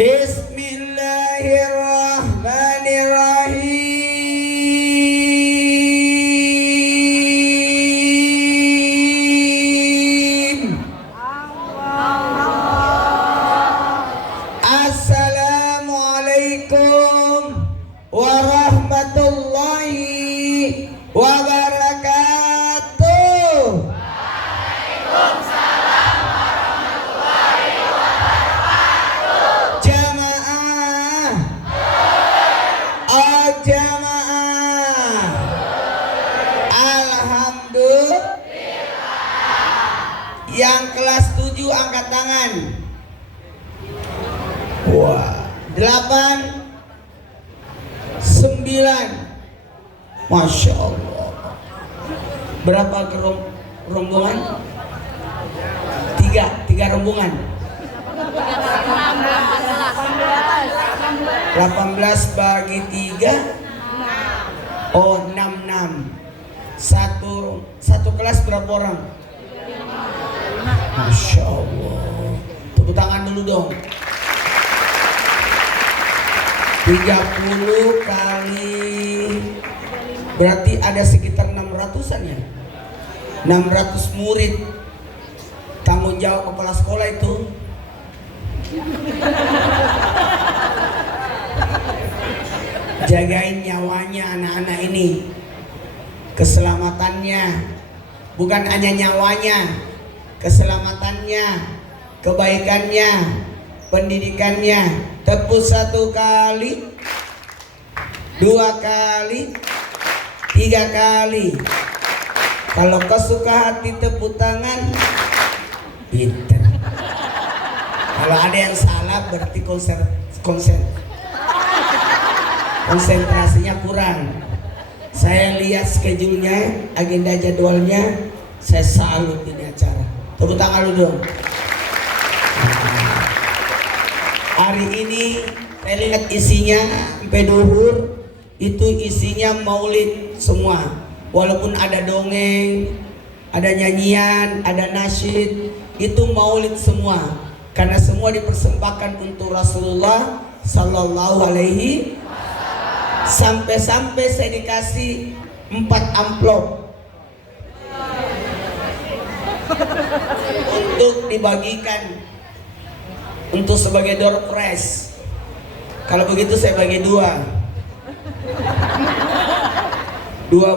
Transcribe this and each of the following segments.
Bismillahirrahmanirrahim. Assalamualaikum warahmatullahi wabarakatuh. Jamaah, oh jamaah, alhamdulillah. Yang kelas 7 angkat tangan. Wah, 8, 9, Masya Allah. Berapa rombongan? Tiga rombongan. 18 bagi 3, oh 66. Satu kelas berapa orang? Masya Allah. Tepuk tangan dulu dong. 30 kali, berarti ada sekitar 600-an ya. 600 murid. Tanggung jawab kepala sekolah itu jagain nyawanya anak-anak ini, keselamatannya, bukan hanya nyawanya, keselamatannya, kebaikannya, pendidikannya. Tepuk 1 kali, 2 kali, 3 kali. Kalau kau suka hati tepuk tangan, pinter. Kalau ada yang salah berarti konsentrasinya kurang. Saya lihat schedule-nya, agenda jadwalnya, saya salut ini acara. Tepuk tangan dulu dong. Hari ini saya lihat isinya sampai duhur itu isinya maulid semua. Walaupun ada dongeng, ada nyanyian, ada nasyid, itu maulid semua. Karena semua dipersembahkan untuk Rasulullah Sallallahu Alaihi. Sampai-sampai saya dikasih 4 amplop untuk dibagikan untuk sebagai door prize. Kalau begitu saya bagi 2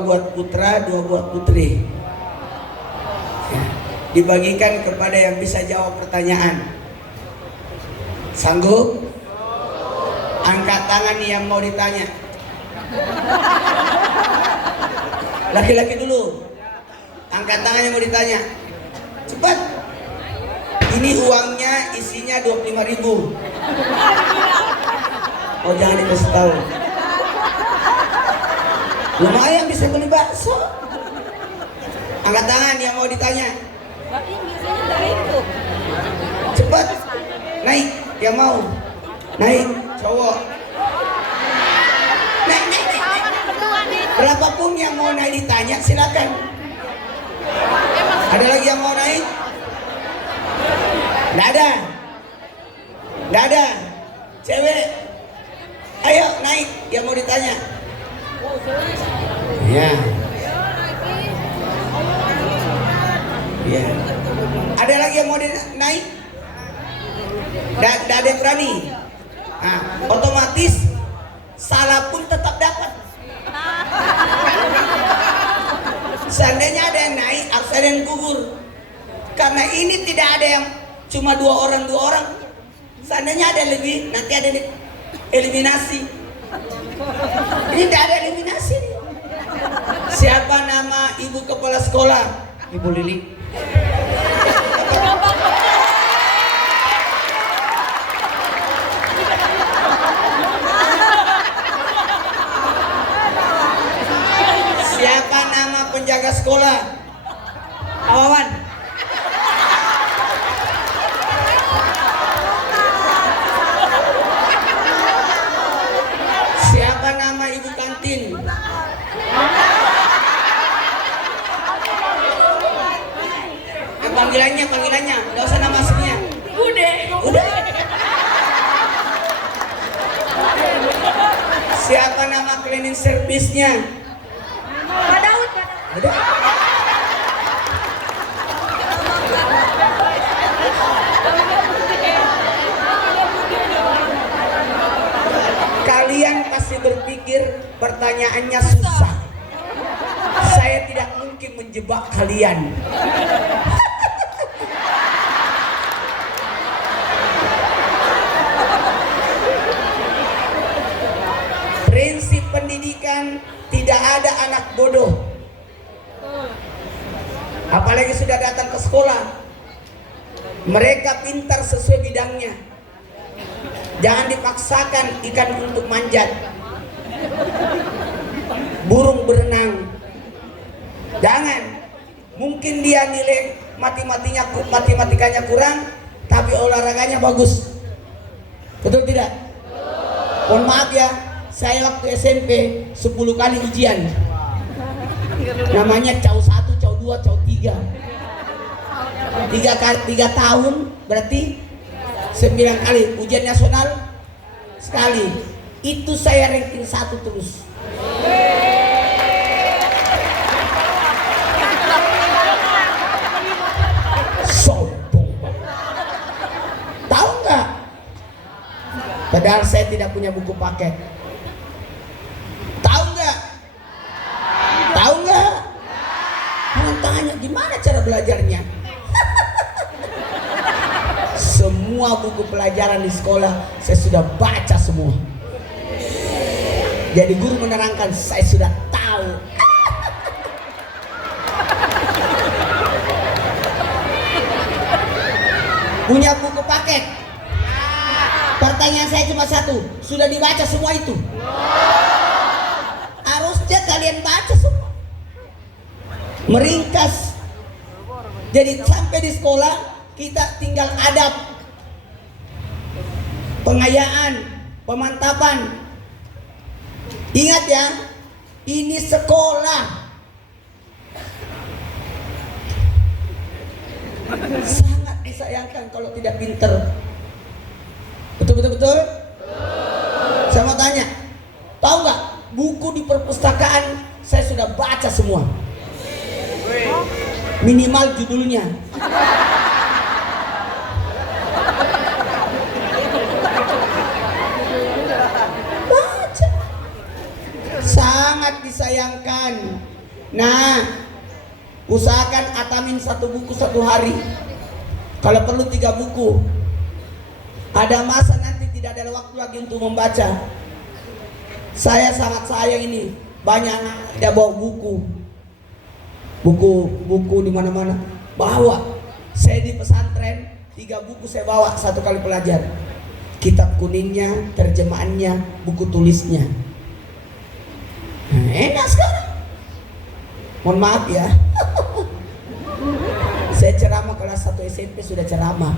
buat putra, 2 buat putri ya, dibagikan kepada yang bisa jawab pertanyaan. Sanggup? Angkat tangan yang mau ditanya. Laki-laki dulu. Angkat tangan yang mau ditanya. Cepat. Ini uangnya isinya 25.000. Oh jangan dikasih tahu. Lumayan bisa beli bakso. Angkat tangan yang mau ditanya. Cepat. Naik yang mau. Naik cowok. Naik. Berapapun yang mau naik ditanya silakan. Ada lagi yang mau naik? Nggak ada. Cewek, ayo naik yang mau ditanya. Ya. Ada lagi yang mau naik? Nggak ada yang berani. Nah, otomatis salah pun tetap dapat. Seandainya ada yang naik, harus ada yang gugur. Karena ini tidak ada yang cuma 2 orang. Seandainya ada lebih, nanti ada eliminasi. Ini tidak ada eliminasi. Siapa nama ibu kepala sekolah? Ibu Lili. Siapa nama penjaga sekolah? Awawan. Siapa nama ibu kantin? Panggilannya, nggak usah nama aslinya. Udah. Siapa nama cleaning service-nya? Pak Daud. Ada? Kalian pasti berpikir pertanyaannya susah. Saya tidak mungkin menjebak kalian. Prinsip pendidikan, tidak ada anak bodoh. Apalagi sudah datang ke sekolah, mereka pintar sesuai bidangnya. Jangan dipaksakan ikan untuk manjat, burung berenang. Jangan. Mungkin dia nilai matematikanya kurang, tapi olahraganya bagus. Betul tidak? Mohon maaf ya, saya waktu SMP 10 kali ujian. Namanya CAU 1, CAU 2, CAU 3. 3 tahun berarti 9 kali. Ujian nasional sekali. Itu saya ranking 1 terus. Sombong. Tahu nggak? Padahal saya tidak punya buku paket. Tahu nggak? Tahu nggak? Jangan tanya gimana cara belajarnya. Semua buku pelajaran di sekolah saya sudah baca semua. Jadi guru menerangkan, saya sudah tahu. Punya buku paket? Pertanyaan saya cuma satu, sudah dibaca semua itu? Harusnya kalian baca semua. Meringkas. Jadi sampai di sekolah kita tinggal adab, pengayaan, pemantapan. Ingat ya, ini sekolah. Sangat disayangkan kalau tidak pinter. Betul? Saya mau tanya, tahu nggak, buku di perpustakaan saya sudah baca semua. Minimal judulnya. Baca. Sangat disayangkan. Nah, usahakan atamin 1 buku 1 hari. Kalau perlu 3 buku. Ada masa nanti tidak ada waktu lagi untuk membaca. Saya sangat sayang ini, banyak anak tidak bawa buku. Buku di mana-mana bawa. Saya di pesantren 3 buku saya bawa 1 kali pelajar. Kitab kuningnya, terjemahannya, buku tulisnya. Nah, enak sekarang. Mohon maaf ya. Saya ceramah kelas 1 SMP sudah ceramah.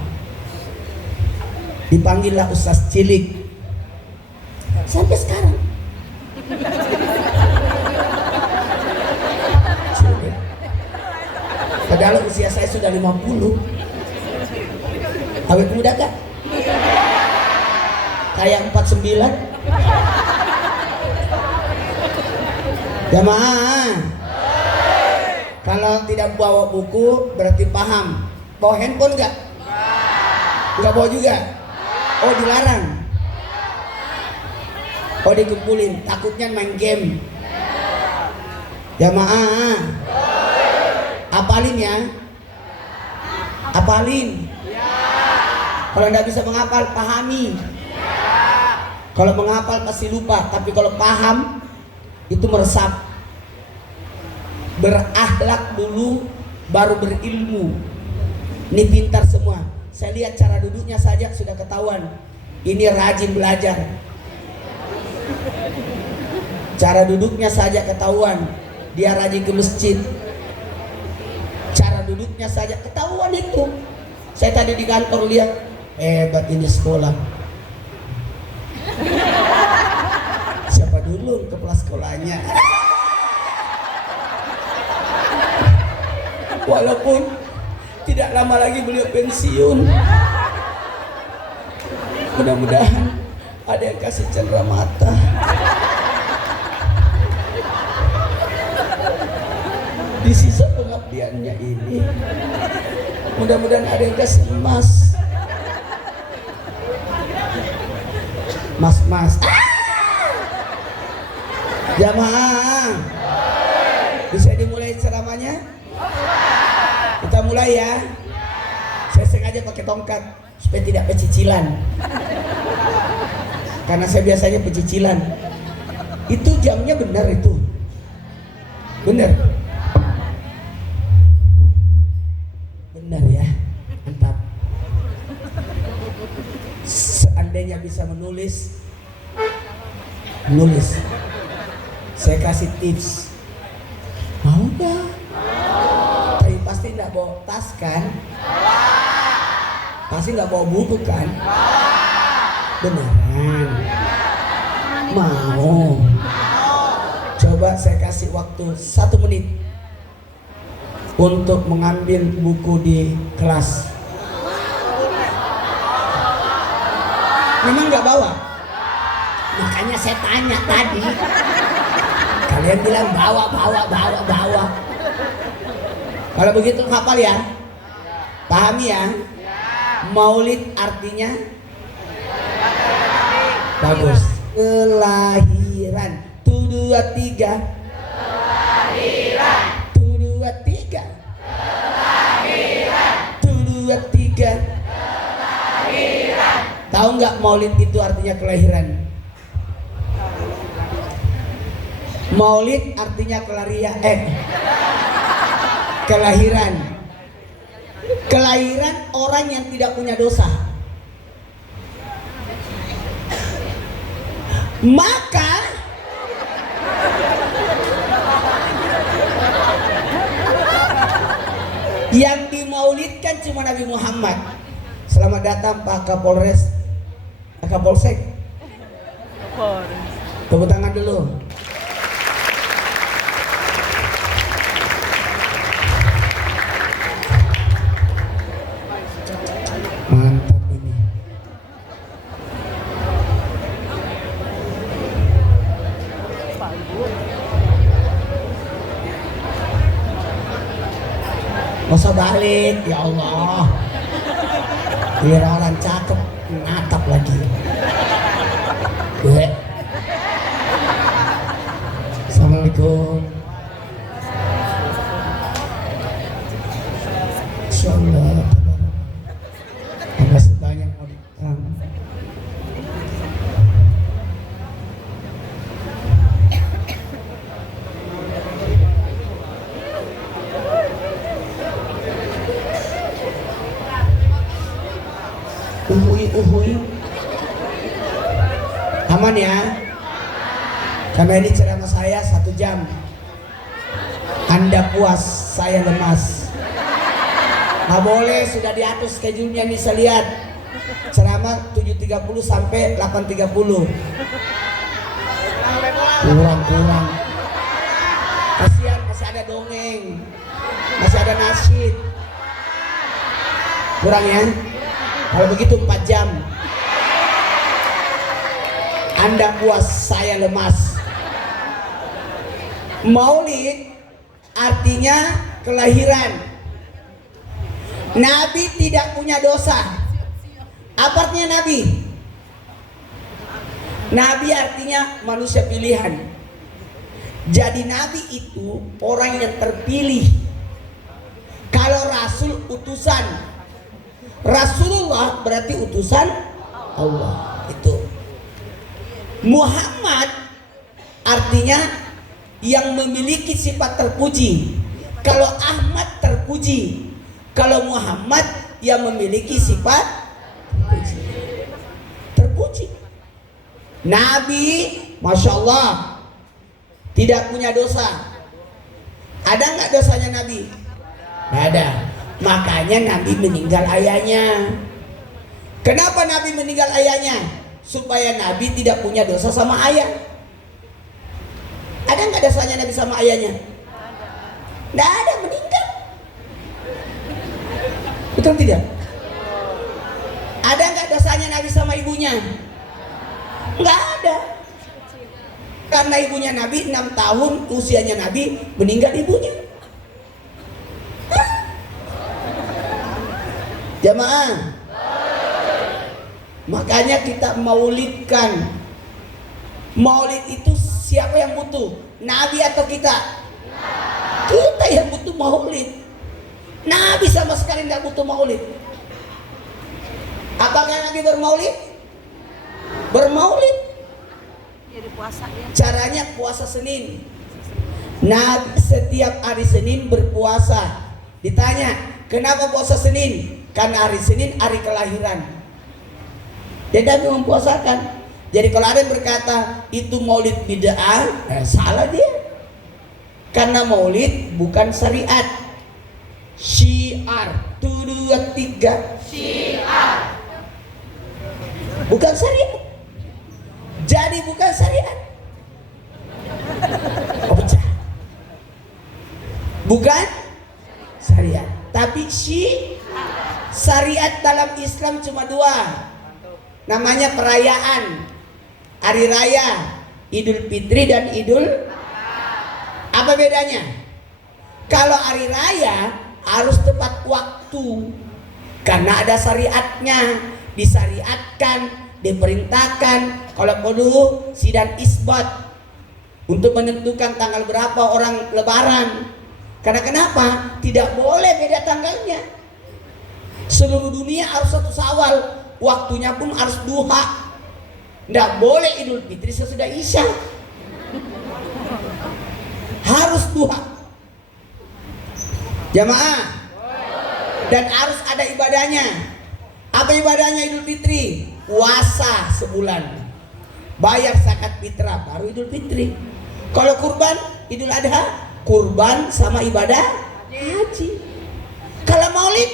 Dipanggillah Ustaz Cilik. Sampai sekarang. Padahal usia saya sudah 50. Awet muda kan? Kayak 49. Jamaah, kalau tidak bawa buku berarti paham. Bawa handphone enggak? Enggak bawa juga? Oh, dilarang? Oh, dikumpulin, takutnya main game. Jamaah, apalin ya. Apalin. Kalau tidak bisa menghafal, pahami. Kalau menghafal pasti lupa, tapi kalau paham itu meresap. Berakhlak dulu baru berilmu. Ini pintar semua. Saya lihat cara duduknya saja sudah ketahuan. Ini rajin belajar. Cara duduknya saja ketahuan. Dia rajin ke masjid. Cara duduknya saja ketahuan itu. Saya tadi di kantor lihat, hebat ini sekolah. Siapa dulu kepala sekolahnya? Walaupun tidak lama lagi beliau pensiun. Mudah-mudahan ada yang kasih cendera mata. di sisa pengabdiannya ini. Mudah-mudahan ada yang kasih emas. Mas. Jamaah, bisa dimulai ceramahnya? Kita mulai ya. Saya sengaja pakai tongkat supaya tidak pecicilan. Karena saya biasanya pecicilan. Itu jamnya benar itu. Benar. Benar ya. Mantap. Seandainya bisa menulis, saya kasih tips. Mau nggak? Tapi pasti nggak bawa tas kan? Pasti nggak bawa buku kan? Beneran? Mau? Coba saya kasih waktu 1 menit untuk mengambil buku di kelas. Memang nggak bawa? Makanya saya tanya tadi. Kalian bilang bawa. Kalau begitu hafal ya? Pahami ya? Maulid artinya? Bagus. Kelahiran. 1, 2, 3. Kelahiran. 1, 2, 3. Kelahiran. 1, 2, 3. Kelahiran. Tahu nggak Maulid itu artinya kelahiran? Maulid artinya kelahiran. Kelahiran orang yang tidak punya dosa. Maka yang dimaulidkan cuma Nabi Muhammad. Selamat datang Pak Kapolsek. Tepuk tangan dulu. Mantap ini. Masa balik, ya Allah. Wirawan cakep, natap lagi. Assalamualaikum. Insyaallah. Makasih banyak mau uhui. Aman ya? Karena ini ceramah saya 1 jam. Anda puas, saya lemas. Nggak boleh, sudah diatur schedule-nya nih, saya lihat. Ceramah 7.30 sampai 8.30. Kurang. Kasihan, masih ada dongeng, masih ada nasyid. Kurang ya? Kalau begitu 4 jam. Anda puas, saya lemas. Maulid artinya kelahiran. Nabi tidak punya dosa. Apa artinya Nabi? Nabi artinya manusia pilihan. Jadi Nabi itu orang yang terpilih. Kalau Rasul utusan. Rasulullah berarti utusan Allah. Itu. Muhammad artinya yang memiliki sifat terpuji. Kalau Ahmad terpuji, kalau Muhammad yang memiliki sifat terpuji. Nabi, masya Allah, tidak punya dosa. Ada nggak dosanya Nabi? Nggak ada. Makanya Nabi meninggal ayahnya. Kenapa Nabi meninggal ayahnya? Supaya Nabi tidak punya dosa sama ayah. Ada nggak dosanya Nabi sama ayahnya? Nggak ada, meninggal. Betul tidak? Ada nggak dosanya Nabi sama ibunya? Nggak ada. Karena ibunya Nabi 6 tahun usianya Nabi, meninggal ibunya. Jamaah. Makanya kita maulidkan. Maulid itu siapa yang butuh? Nabi atau kita? Kita yang butuh maulid. Nabi sama sekali tidak butuh maulid. Apakah Nabi bermaulid? Bermaulid. Caranya puasa Senin. Nabi setiap hari Senin berpuasa. Ditanya, kenapa puasa Senin? Karena hari Senin hari kelahiran. Dan Nabi mempuasakan. Jadi kalau ada yang berkata itu maulid bid'ah, salah dia. Karena maulid bukan syariat. Syiar. 1, 2, 3. Syiar. Bukan syariat. Jadi bukan syariat. Oh, pecah. Bukan syariat, tapi syariat dalam Islam cuma 2. Namanya perayaan. Hari raya Idul Fitri dan Idul. Apa bedanya? Kalau hari raya harus tepat waktu. Karena ada syariatnya. Disyariatkan, diperintahkan kalau perlu sidang isbat untuk menentukan tanggal berapa orang lebaran. Karena kenapa? Tidak boleh beda tanggalnya. Seluruh dunia harus 1 Syawal, waktunya pun harus duha. Tidak boleh Idul Fitri sesudah Isya, harus duha. Jamaah. Dan harus ada ibadahnya. Apa ibadahnya Idul Fitri? Puasa sebulan, bayar zakat fitrah, baru Idul Fitri. Kalau kurban Idul Adha, kurban sama ibadah haji. Kalau maulid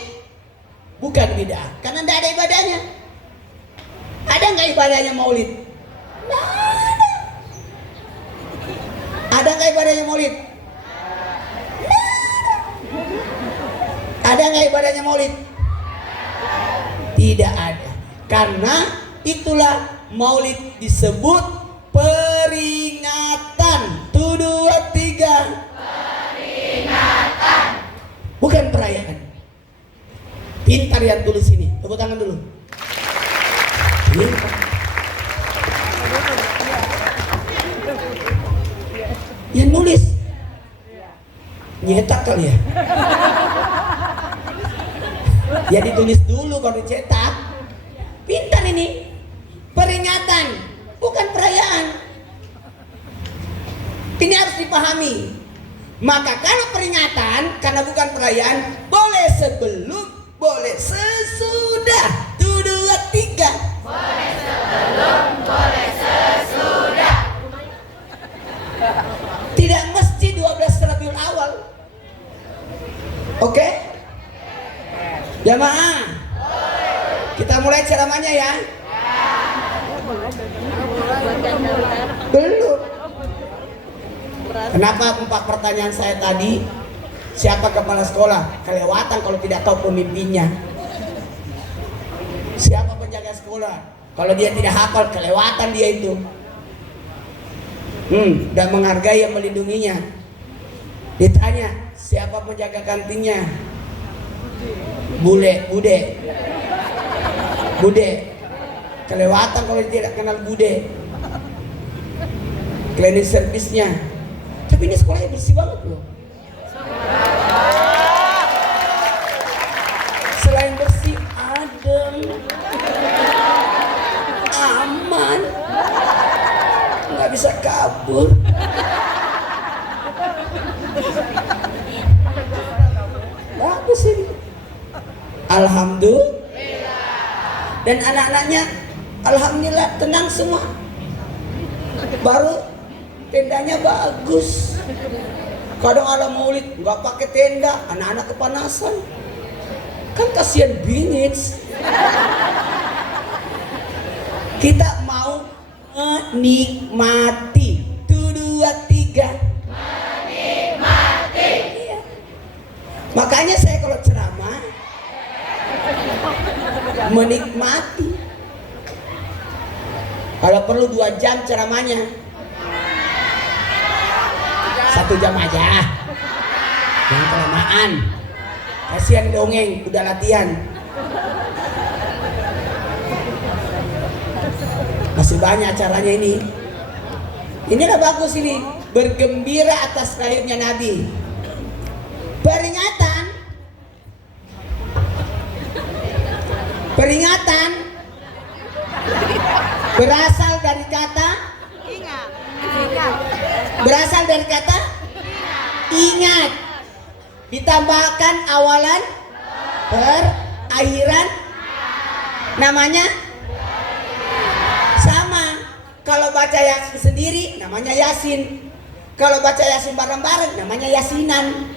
bukan bid'ah, karena tidak ada ibadahnya. Ada nggak ibadahnya maulid? Nggak ada. Ada nggak ibadahnya maulid? Nggak ada. Ada nggak ibadahnya maulid? Tidak ada. Karena itulah maulid disebut peringatan. 1, 2, 3. Peringatan. Bukan perayaan. Pintar yang tulis ini. Tepuk tangan dulu. Yang nulis nyetak kali ya. Ya ditulis dulu baru dicetak. Pintar ini. Peringatan, bukan perayaan. Ini harus dipahami. Maka kalau peringatan karena bukan perayaan, boleh sebelum, boleh sesudah. 1, 2, 3. Boleh sebelum, boleh sesudah. Tidak mesti 12 Rabiul Awal. Oke? Jamaah. Kita mulai ceramahnya ya. Belum. Kenapa 4 pertanyaan saya tadi? Siapa kepala sekolah? Kelewatan kalau tidak tahu pemimpinnya. Siapa penjaga sekolah? Kalau dia tidak hafal, kelewatan dia itu. Dan menghargai yang melindunginya. Ditanya, siapa penjaga kantinnya? Bude. Kelewatan kalau dia tidak kenal bude. Cleaning service-nya. Tapi ini sekolahnya bersih banget loh. Selain bersih, adem, aman, nggak bisa kabur. Bagus ini. Alhamdulillah. Dan anak-anaknya alhamdulillah tenang semua. Baru tendanya bagus. Kadang ada maulid nggak pakai tenda, anak-anak kepanasan. Kan kasihan bingit. Kita mau menikmati. 1, 2, 3. Menikmati. Iya. Makanya saya kalau ceramah menikmati. Kalau perlu 2 jam ceramahnya, 1 jam aja. Jangan kelamaan. Kasihan dongeng, udah latihan. Masih banyak acaranya ini. Inilah bagus ini, bergembira atas lahirnya Nabi. Peringatan. Peringatan berasal dari kata Ingat. berasal dari kata ingat. Ditambahkan awalan akhiran namanya sama. Kalau baca Yasin sendiri namanya Yasin. Kalau baca Yasin bareng-bareng namanya Yasinan.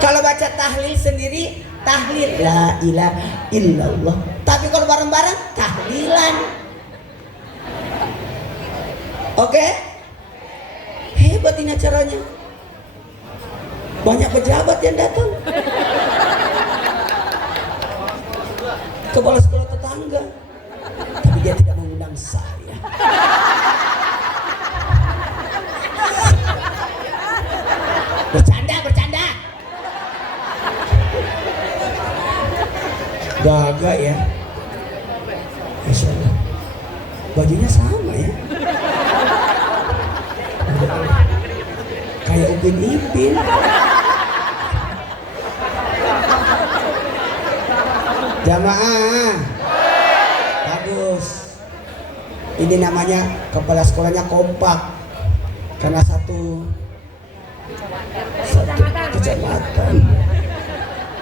Kalau baca tahlil sendiri tahlil la ilaha illallah. Tapi kalau bareng-bareng tahlilan. Oke? Hebat ini acaranya. Banyak pejabat yang datang. Kepala sekolah tetangga. Tapi dia tidak mengundang saya. Bercanda. Gagak ya. Masya Allah. Bajunya sama ya. Kayak Upin Ipin. Jamaah. Bagus. Ini namanya kepala sekolahnya kompak. Karena satu kecamatan.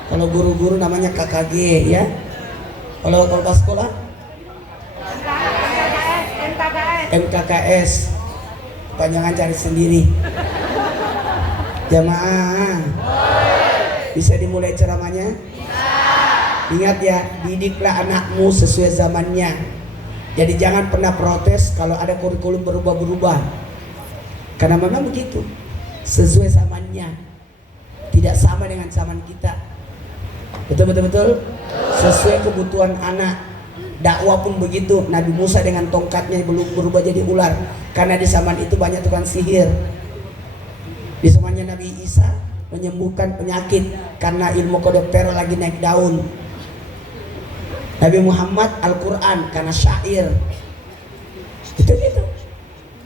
Kalau guru-guru namanya KKG ya. Kalau kepala sekolah MKKS. Panjangan cari sendiri. Jamaah. Bisa dimulai ceramahnya? Ingat ya, didiklah anakmu sesuai zamannya. Jadi jangan pernah protes kalau ada kurikulum berubah-berubah. Karena memang begitu. Sesuai zamannya. Tidak sama dengan zaman kita. Betul. Sesuai kebutuhan anak. Dakwah pun begitu. Nabi Musa dengan tongkatnya belum berubah jadi ular. Karena di zaman itu banyak tukang sihir. Di zamannya Nabi Isa menyembuhkan penyakit karena ilmu kedokteran lagi naik daun. Nabi Muhammad Al-Quran karena syair. Gitu.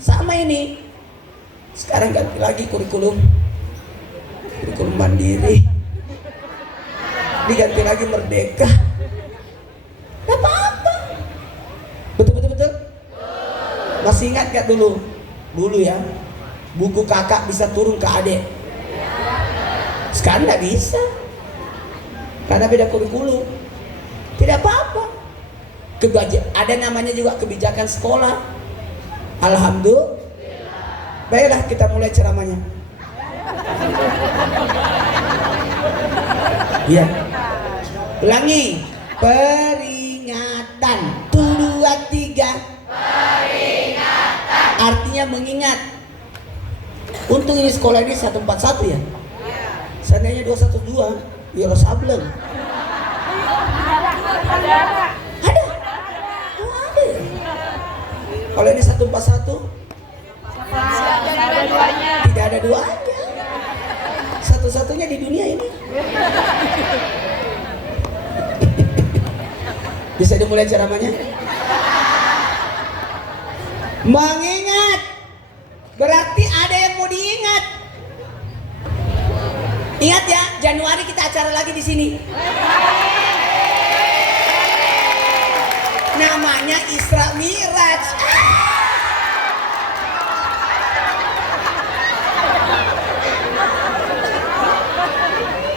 Sama ini. Sekarang ganti lagi kurikulum mandiri. Diganti lagi merdeka. Gak apa-apa. Betul. Masih ingat gak dulu ya, buku kakak bisa turun ke adik. Sekarang gak bisa. Karena beda kurikulum. Tidak apa-apa. Ada namanya juga kebijakan sekolah. Alhamdulillah. Baiklah kita mulai ceramahnya. Ya. Ulangi. Peringatan. 1, 2, 3. Peringatan. Artinya mengingat. Untung ini sekolah ini 141 ya. Seandainya 212, ya sableng. Ada. Oh, ada ya? Kalau ini 141 tidak ada duanya. Satu-satunya di dunia ini. Bisa dimulai ceramahnya? Mengingat berarti ada yang mau diingat. Ingat ya, Januari kita acara lagi di sini. Namanya Isra Miraj.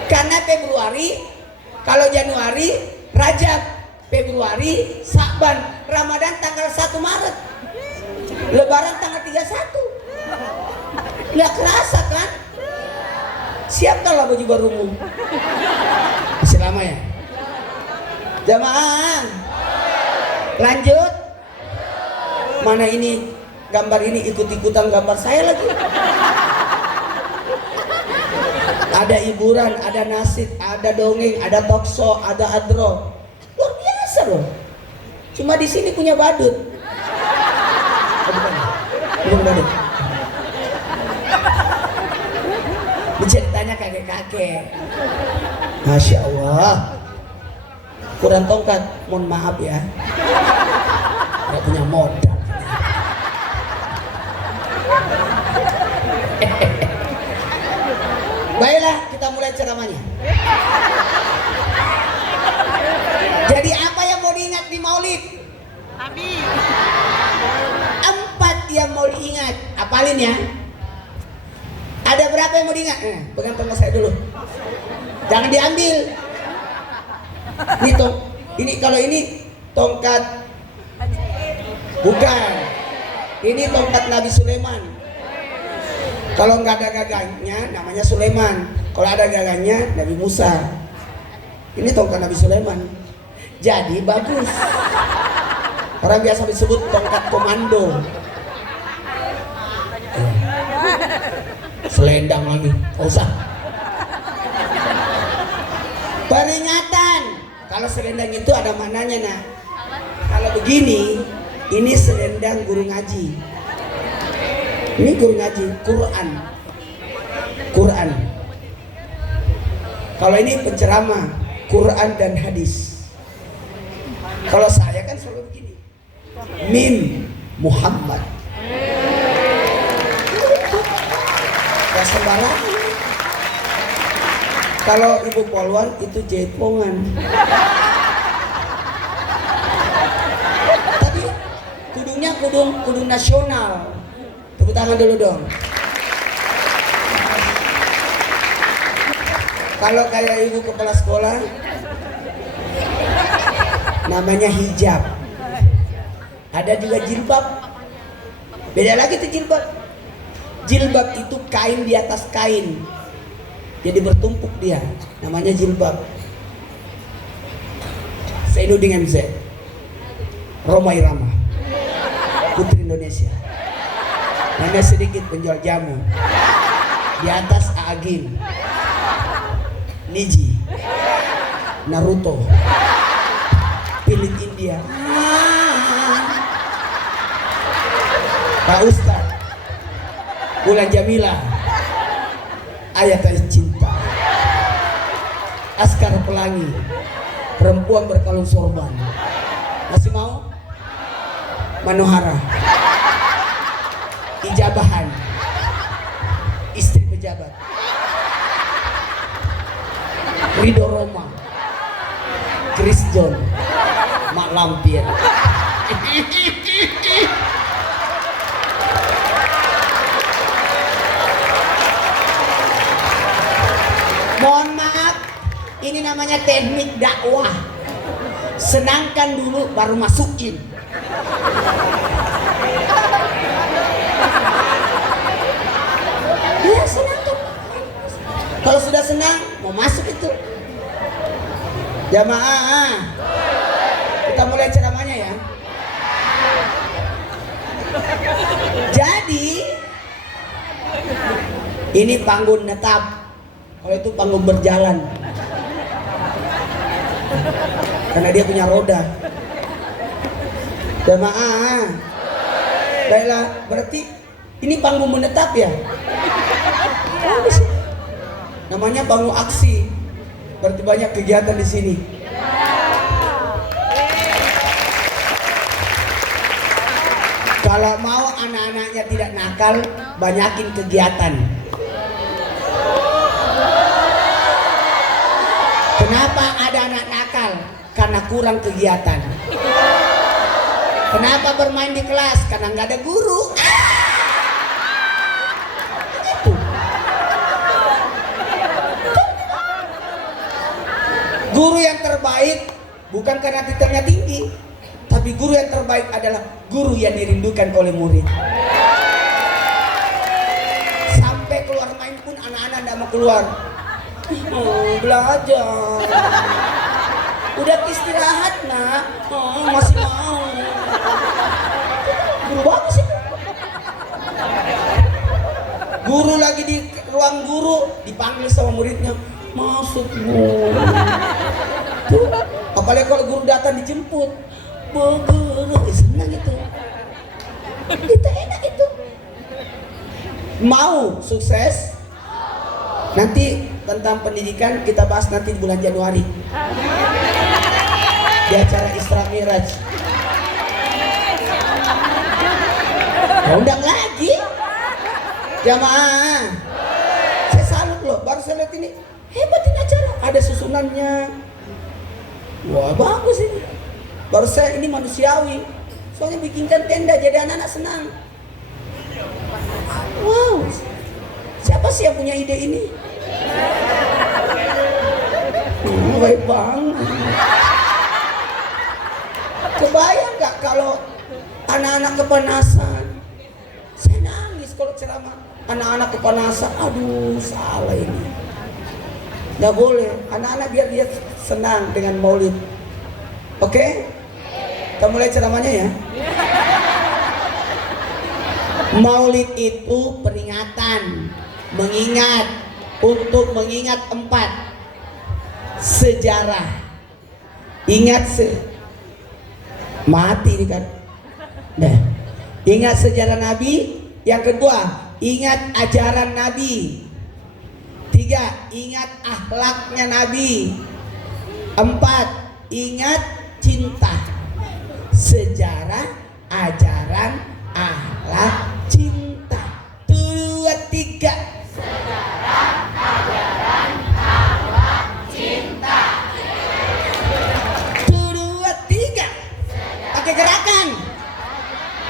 Karena Februari, kalau Januari Rajab, Februari Sa'ban, Ramadan tanggal 1 Maret, Lebaran tanggal 31. Nggak kerasa kan? Siapkanlah baju barumu. Masih lama ya? Jamaah. Lanjut. Mana ini gambar ini ikut-ikutan gambar saya lagi. Ada hiburan, ada nasid, ada dongeng, ada talkshow, ada adro. Luar biasa loh. Cuma di sini punya badut. Bukan badut. Ceritanya kakek-kakek. Masya Allah. kurang tongkat, mohon maaf ya, nggak punya modal. Baiklah, kita mulai ceramahnya. Jadi apa yang mau diingat di Maulid? Nabi. 4 yang mau diingat, apalin ya. Ada berapa yang mau diingat? Pegang tongkat saya dulu. Jangan diambil. Ini kalau ini tongkat, bukan. Ini tongkat Nabi Sulaiman. Kalau nggak ada gagangnya, namanya Sulaiman. Kalau ada gagangnya, Nabi Musa. Ini tongkat Nabi Sulaiman. Jadi bagus. Orang biasa disebut tongkat komando. Selendang lagi, nggak usah. Peringatan. Kalau selendang itu ada mananya, nah. Kalau begini, ini selendang guru ngaji. Ini guru ngaji, Quran. Kalau ini penceramah, Quran dan hadis. Kalau saya kan selalu begini, Min Muhammad. Ya sembarang. Kalau ibu polwan itu jaipongan. Tapi kudungnya kudung nasional. Tepuk tangan dulu dong. Kalau kayak ibu kepala sekolah, namanya hijab. Ada juga jilbab. Beda lagi tuh jilbab. Jilbab itu kain di atas kain, jadi bertumpuk dia. Namanya jilbab. Zainuddin MZ, Roma Irama, Putri Indonesia. Hanya sedikit penjual jamu. Di atas Agin, Niji, Naruto, Pilit India, Pak Ustad, Bulan Jamila, Ayat Cinta, Askar Pelangi, Perempuan Berkalung Sorban. Masih mau? Manohara, Ijabahan, Istri Pejabat, Ridho Roma, Chris John, Mak Lampir. Mohon maaf, ini namanya teknik dakwah. Senangkan dulu baru masukin. Ya senangkan. Kalau sudah senang mau masuk itu. Jamaah, kita mulai ceramahnya ya. Jadi ini panggung netap. Kalau itu panggung berjalan, karena dia punya roda. Jamaah, baiklah, berarti ini panggung menetap ya. Namanya panggung aksi, berarti banyak kegiatan di sini. Kalau mau anak-anaknya tidak nakal, banyakin kegiatan. Kenapa ada anak nakal? Karena kurang kegiatan. Kenapa bermain di kelas? Karena nggak ada guru. Gitu. Guru yang terbaik bukan karena titelnya tinggi, tapi guru yang terbaik adalah guru yang dirindukan oleh murid. Sampai keluar main pun anak-anak tidak mau keluar. Belajar. Udah istirahat nak. Masih mau. Guru bagus itu. Guru lagi di ruang guru dipanggil sama muridnya, masuk bu. Tuh, apalagi kalau guru datang dijemput, bu guru, senang itu. Kita enak itu. Mau sukses? Nanti tentang pendidikan kita bahas nanti di bulan Januari. di acara Isra Miraj. Ya undang lagi jamaah. Saya salut loh, baru saya lihat ini hebat ini acara, ada susunannya. Wah bagus ini. Baru saya ini manusiawi, soalnya bikinkan tenda jadi anak-anak senang. Wow, siapa sih yang punya ide ini? Baik banget. Kebayang gak kalau anak-anak kepanasan? Saya nangis kalau ceramah. Anak-anak kepanasan, aduh salah ini. Gak boleh, anak-anak biar dia senang dengan maulid. Oke? Kita mulai ceramahnya ya. Maulid itu peringatan, mengingat, untuk mengingat 4 sejarah. Ingat mati ini kan. Nah, ingat sejarah Nabi. Yang kedua, ingat ajaran Nabi. 3, ingat akhlaknya Nabi. 4, ingat cinta. Sejarah, ajaran, akhlak, cinta. 2, 3. Sejarah, ajaran, akhlak, cinta. 2, 3. Pakai gerakan.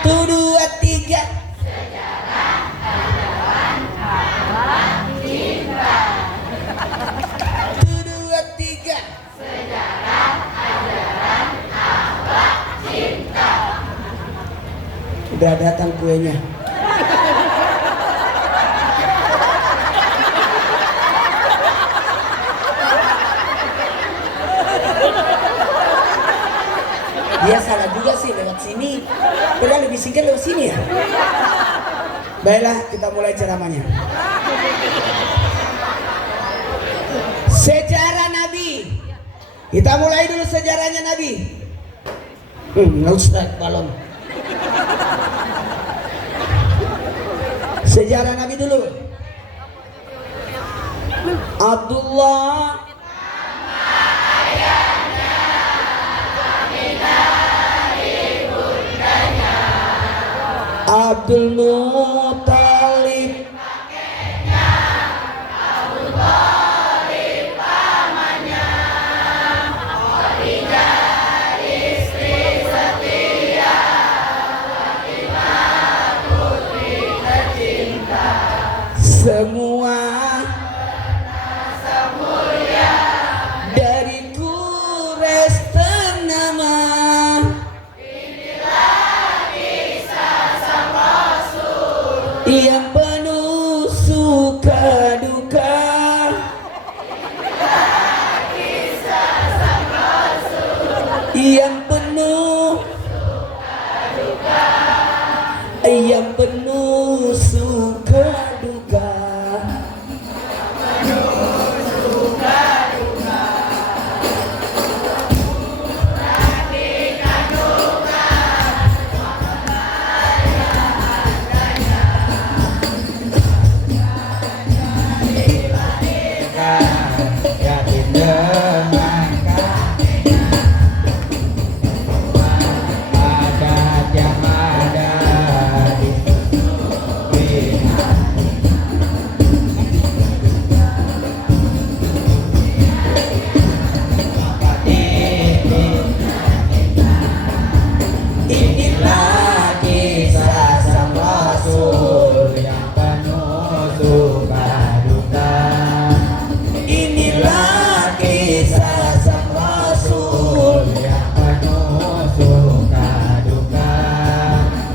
2, 3. Sejarah, ajaran, akhlak, cinta. 2, 3. Sejarah, ajaran, akhlak, cinta. Udah datang kuenya. Dia salah juga sih lewat sini. Padahal lebih singkat lewat sini ya. Baiklah, kita mulai ceramahnya. Sejarah Nabi. Kita mulai dulu sejarahnya Nabi. Nggak usah balon. Sejarah Nabi dulu. Abdullah Abdul Muttalib Abu Thalib pamannya, Khadijah istri setia, Fatimah putri tercinta, semua semulia dari Quraisy ternama. Yang penuh suka duka, yang penuh suka duka, yang penuh suka duka.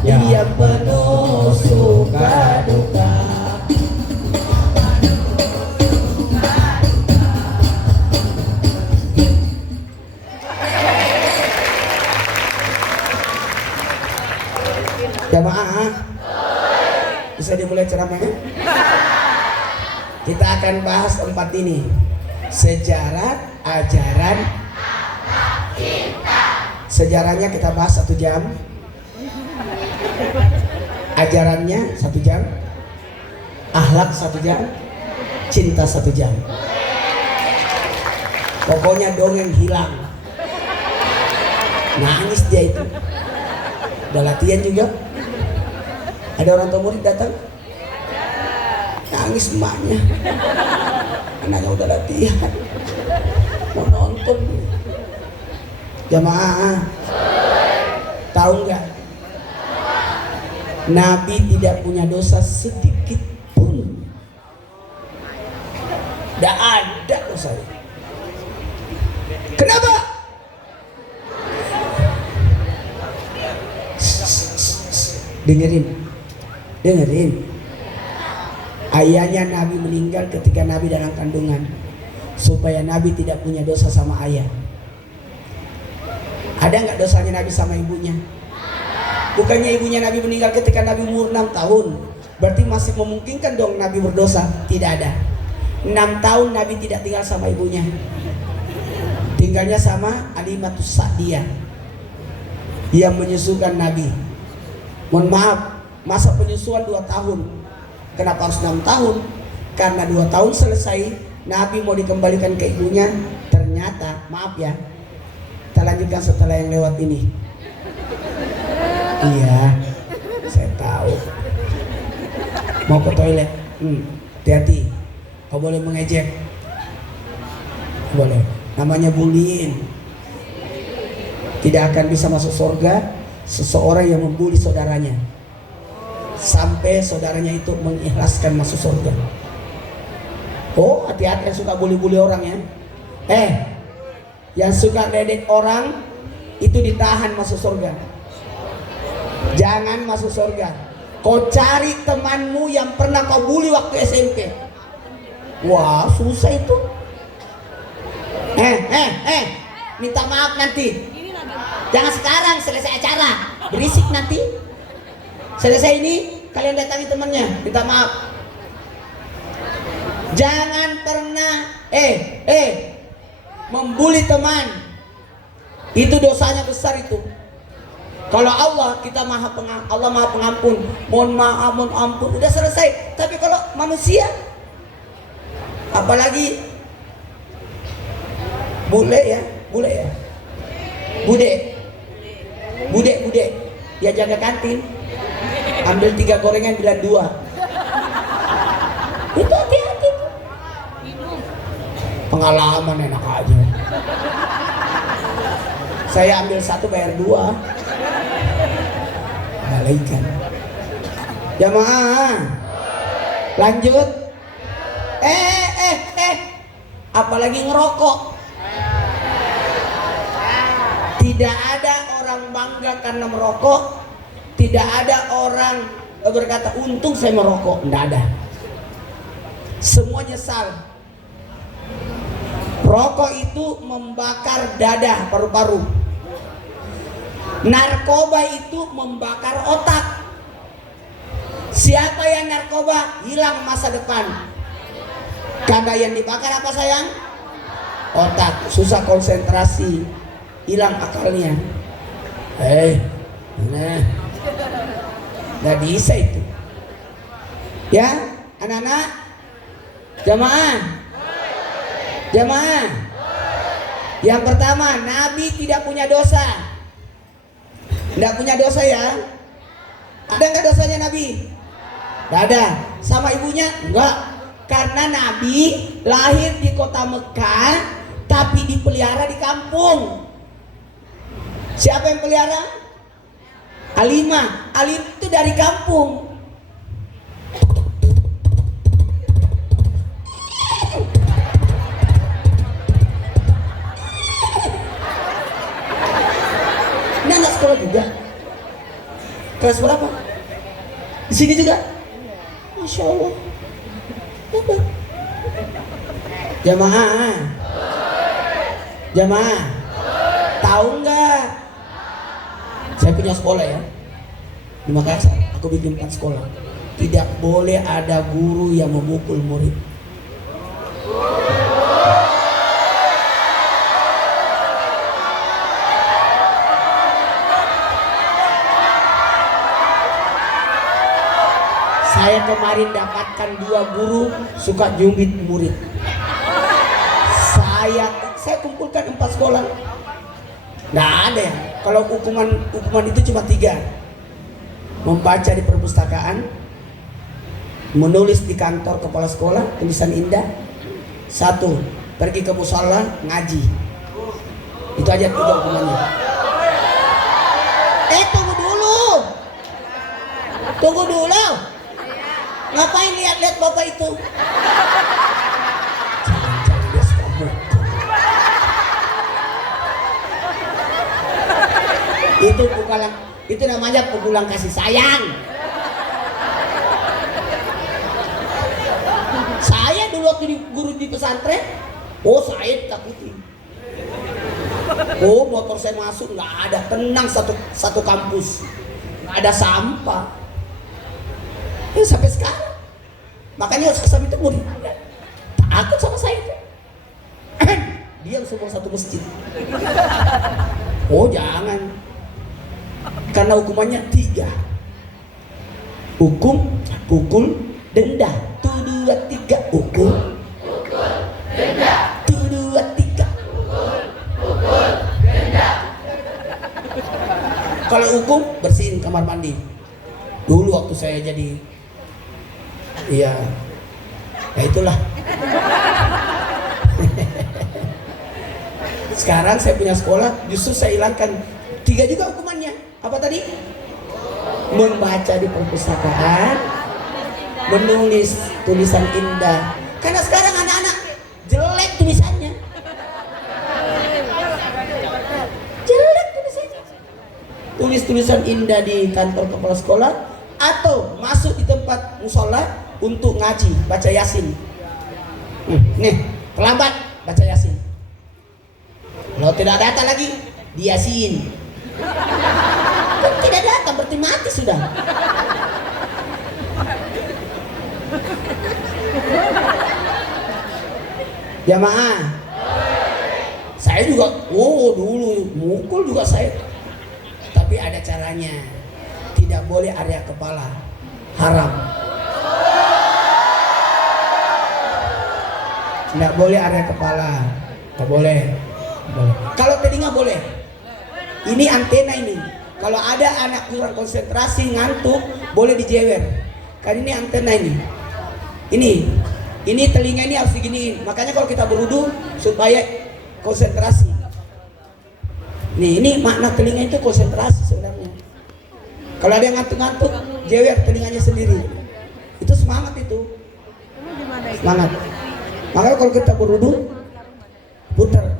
Yang penuh suka duka. Jamaah, bisa dimulai ceramahnya? Kita akan bahas 4 ini: sejarah, ajaran, cinta. Sejarahnya kita bahas 1 jam. Ajarannya 1 jam, akhlak 1 jam, cinta 1 jam. Pokoknya dongeng hilang. Nangis dia itu. Udah latihan juga. Ada orang tua murid datang, nangis emaknya. Anaknya udah latihan, mau nonton. Jamaah, tahu nggak? Nabi tidak punya dosa sedikit pun. Tidak ada dosa. Kenapa? Dengerin. Ayahnya Nabi meninggal ketika Nabi dalam kandungan, supaya Nabi tidak punya dosa sama ayah. Ada nggak dosanya Nabi sama ibunya? Bukannya ibunya Nabi meninggal ketika Nabi umur 6 tahun. Berarti masih memungkinkan dong Nabi berdosa? Tidak ada. 6 tahun Nabi tidak tinggal sama ibunya. Tinggalnya sama Halimatus Sa'diyah yang menyusukan Nabi. Mohon maaf, masa penyusuan 2 tahun. Kenapa harus 6 tahun? Karena 2 tahun selesai, Nabi mau dikembalikan ke ibunya. Ternyata, maaf ya, kita lanjutkan setelah yang lewat ini. Iya, saya tahu. Mau ke toilet, hati-hati. Kau boleh mengejek, boleh. Namanya bullying. Tidak akan bisa masuk surga seseorang yang membuli saudaranya sampai saudaranya itu mengikhlaskan masuk surga. Oh, hati-hati yang suka bully-bully orang ya. Yang suka ledek orang itu ditahan masuk surga. Jangan masuk surga. Kau cari temanmu yang pernah kau bully waktu SMP. Wah, susah itu. Minta maaf nanti. Jangan sekarang, selesai acara. Berisik nanti. Selesai ini, kalian datangi temannya, minta maaf. Jangan pernah membuli teman. Itu dosanya besar itu. Kalau Allah, Allah maha pengampun. Mohon maaf, mohon ampun, udah selesai. Tapi kalau manusia, apalagi bude, dia jaga kantin, ambil 3 gorengan bilang 2. Itu hati-hati tuh. Pengalaman enak aja. Saya ambil 1 bayar 2. Balaikan. Jamaah, lanjut. Apalagi ngerokok. Tidak ada orang bangga karena merokok. Tidak ada orang berkata untung saya merokok. Tidak ada. Semua nyesal. Rokok itu membakar dada, paru-paru. Narkoba itu membakar otak. Siapa yang narkoba hilang masa depan. Karena yang dibakar apa sayang? Otak. Susah konsentrasi, hilang akalnya. Nggak bisa itu. Ya, anak-anak, jamaah. Yang pertama, Nabi tidak punya dosa. Tidak punya dosa ya. Ada nggak dosanya Nabi? Nggak ada. Sama ibunya? Enggak. Karena Nabi lahir di kota Mekah, tapi dipelihara di kampung. Siapa yang pelihara? Halimah. Halimah itu dari kampung. Ini anak sekolah juga. Kelas berapa? Di sini juga. Masya Allah. Jamaah, tahu nggak? Saya punya sekolah ya. Di Makassar, aku bikin 4 sekolah. Tidak boleh ada guru yang memukul murid. Saya kemarin dapatkan 2 guru suka jumbit murid. Saya kumpulkan 4 sekolah. Nggak ada ya. Kalau hukuman itu cuma 3. Membaca di perpustakaan, menulis di kantor kepala sekolah tulisan indah. 1, pergi ke musala ngaji. Itu aja 3 hukumannya. Tunggu dulu. Ngapain lihat-lihat bapak itu? Jangan-jangan dia suka mukul. Itu namanya pukulan kasih sayang. Saya dulu waktu guru di pesantren, saya ditakuti. Motor saya masuk nggak ada, tenang satu kampus, nggak ada sampah. Sampai sekarang, makanya harus kesam itu murid takut sama saya itu. Diam semua satu masjid. Jangan, karena hukumannya 3. Hukum, pukul, denda. 1, 2, 3 hukum, denda. 1, 2, 3 hukum, denda. Kalau hukum, bersihin kamar mandi. Dulu waktu saya jadi, ya itulah. Sekarang saya punya sekolah, justru saya hilangkan 3 juga hukumannya. Apa tadi? Membaca di perpustakaan, menulis tulisan indah. Karena sekarang anak-anak jelek tulisannya. Jelek tulisannya. Tulis tulisan indah di kantor kepala sekolah atau masuk di tempat musola untuk ngaji, baca Yasin. Nih, terlambat baca Yasin. Kalau tidak datang lagi, diyasin. Tidak datang, berarti mati sudah. Jamaah, saya juga, dulu mukul juga saya. Tapi ada caranya. Tidak boleh area kepala, haram. Tidak boleh area kepala, tidak boleh. Kalau telinga boleh. Ini antena ini. Kalau ada anak kurang konsentrasi, ngantuk, boleh dijewer. Karena ini antena ini. Ini telinga ini harus diginiin. Makanya kalau kita berwudu supaya konsentrasi. Ini makna telinga itu konsentrasi sebenarnya. Kalau ada yang ngantuk-ngantuk, jewer telinganya sendiri. Itu semangat itu. Semangat. Makanya kalau kita berwudu, putar.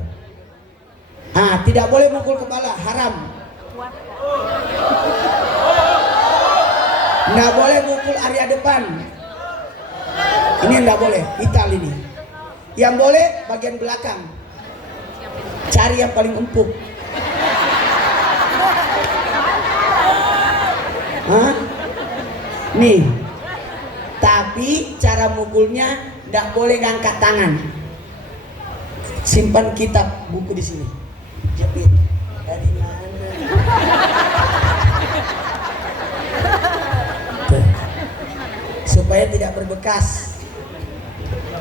Tidak boleh mukul kepala, haram. Nggak boleh mukul area depan. Ini nggak boleh, vital ini. Yang boleh bagian belakang. Cari yang paling empuk. Nih. Tapi cara mukulnya nggak boleh ngangkat tangan. Simpan kitab buku di sini. Jepit dari mana? Supaya tidak berbekas.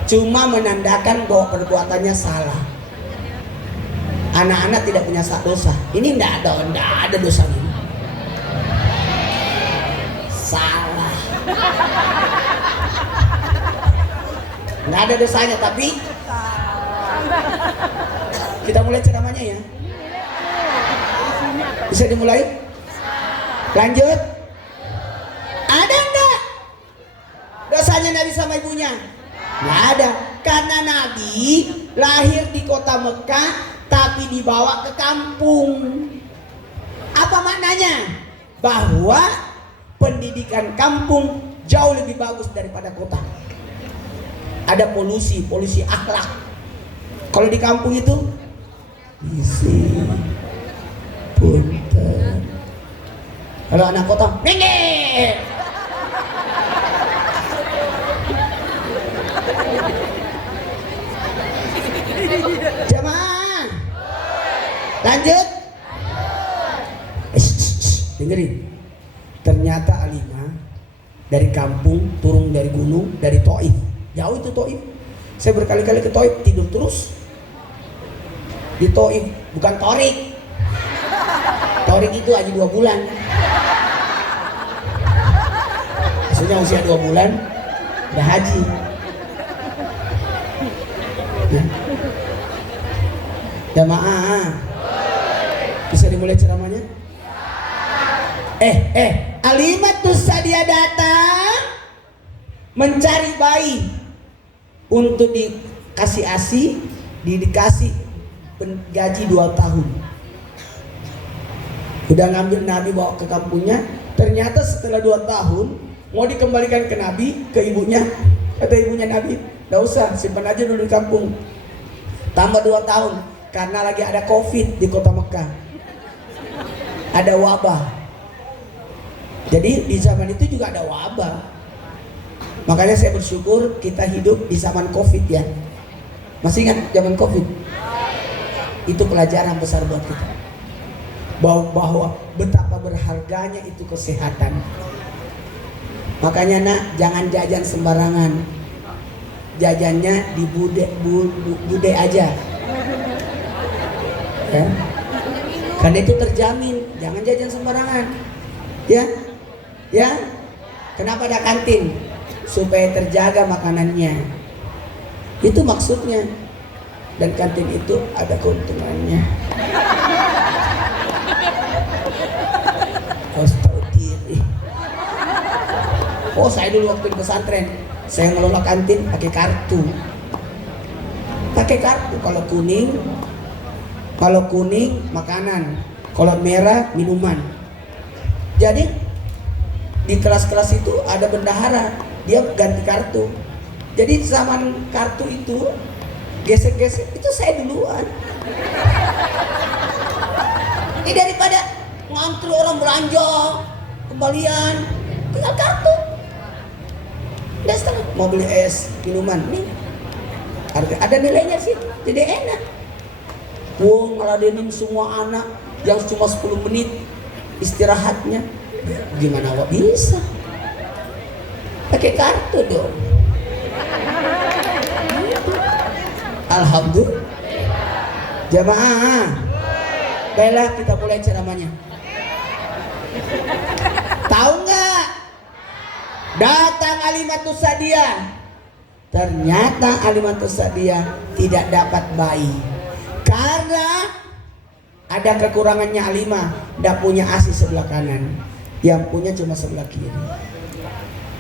Cuma menandakan bahwa perbuatannya salah. Anak-anak tidak punya dosa. Ini tidak ada dosanya. Salah. Nggak ada dosanya, tapi kita mulai ceramahnya ya. Bisa dimulai? Lanjut. Ada enggak dosanya Nabi sama ibunya? Nggak ada. Karena Nabi lahir di kota Mekah tapi dibawa ke kampung. Apa maknanya? Bahwa pendidikan kampung jauh lebih bagus daripada kota. Ada polusi akhlak. Kalau di kampung itu isi punten. Kalau anak kota minggir. Jamaah, lanjut. Dengerin. Ternyata Alimah dari kampung turun dari gunung, dari Thaif. Jauh itu Thaif. Saya berkali-kali ke Thaif, tidur terus. Di Thaif, bukan Torik. Torik itu aja 2 bulan. Maksudnya usia 2 bulan udah haji. Nah. Jamaah, bisa dimulai ceramahnya? Alimatus Sadia datang mencari bayi untuk dikasih ASI, dikasih gaji 2 tahun. Udah ngambil Nabi bawa ke kampungnya, ternyata setelah 2 tahun mau dikembalikan ke Nabi, ke ibunya. Kata ibunya Nabi, gak usah, simpan aja dulu di kampung. Tambah 2 tahun, karena lagi ada COVID di kota Mekah, ada wabah. Jadi di zaman itu juga ada wabah. Makanya saya bersyukur kita hidup di zaman COVID ya. Masih ingat zaman COVID? Itu pelajaran besar buat kita, bahwa betapa berharganya itu kesehatan. Makanya nak, jangan jajan sembarangan. Jajannya di bude aja ya. Karena itu terjamin. Jangan jajan sembarangan ya. Kenapa ada kantin? Supaya terjaga makanannya. Itu maksudnya. Dan kantin itu ada keuntungannya. Harus tahu diri. Oh, saya dulu waktu di pesantren, saya ngelola kantin pakai kartu. Kalau kuning makanan, kalau merah minuman. Jadi di kelas-kelas itu ada bendahara, dia ganti kartu. Jadi zaman kartu itu gesek-gesek itu saya duluan. Ini daripada ngantri orang belanja kembalian, tinggal kartu. Udah setengah mau beli es minuman nih, harga ada nilainya sih, jadi enak. Ngeladenin semua anak yang cuma 10 menit istirahatnya. Gimana wak bisa? Pakai kartu dong. Alhamdulillah. Jamaah, baiklah kita mulai ceramahnya. Tahu nggak? Datang Alimatus Sadia. Ternyata Alimatus Sadia tidak dapat bayi karena ada kekurangannya. Alimah tidak punya ASI sebelah kanan, yang punya cuma sebelah kiri.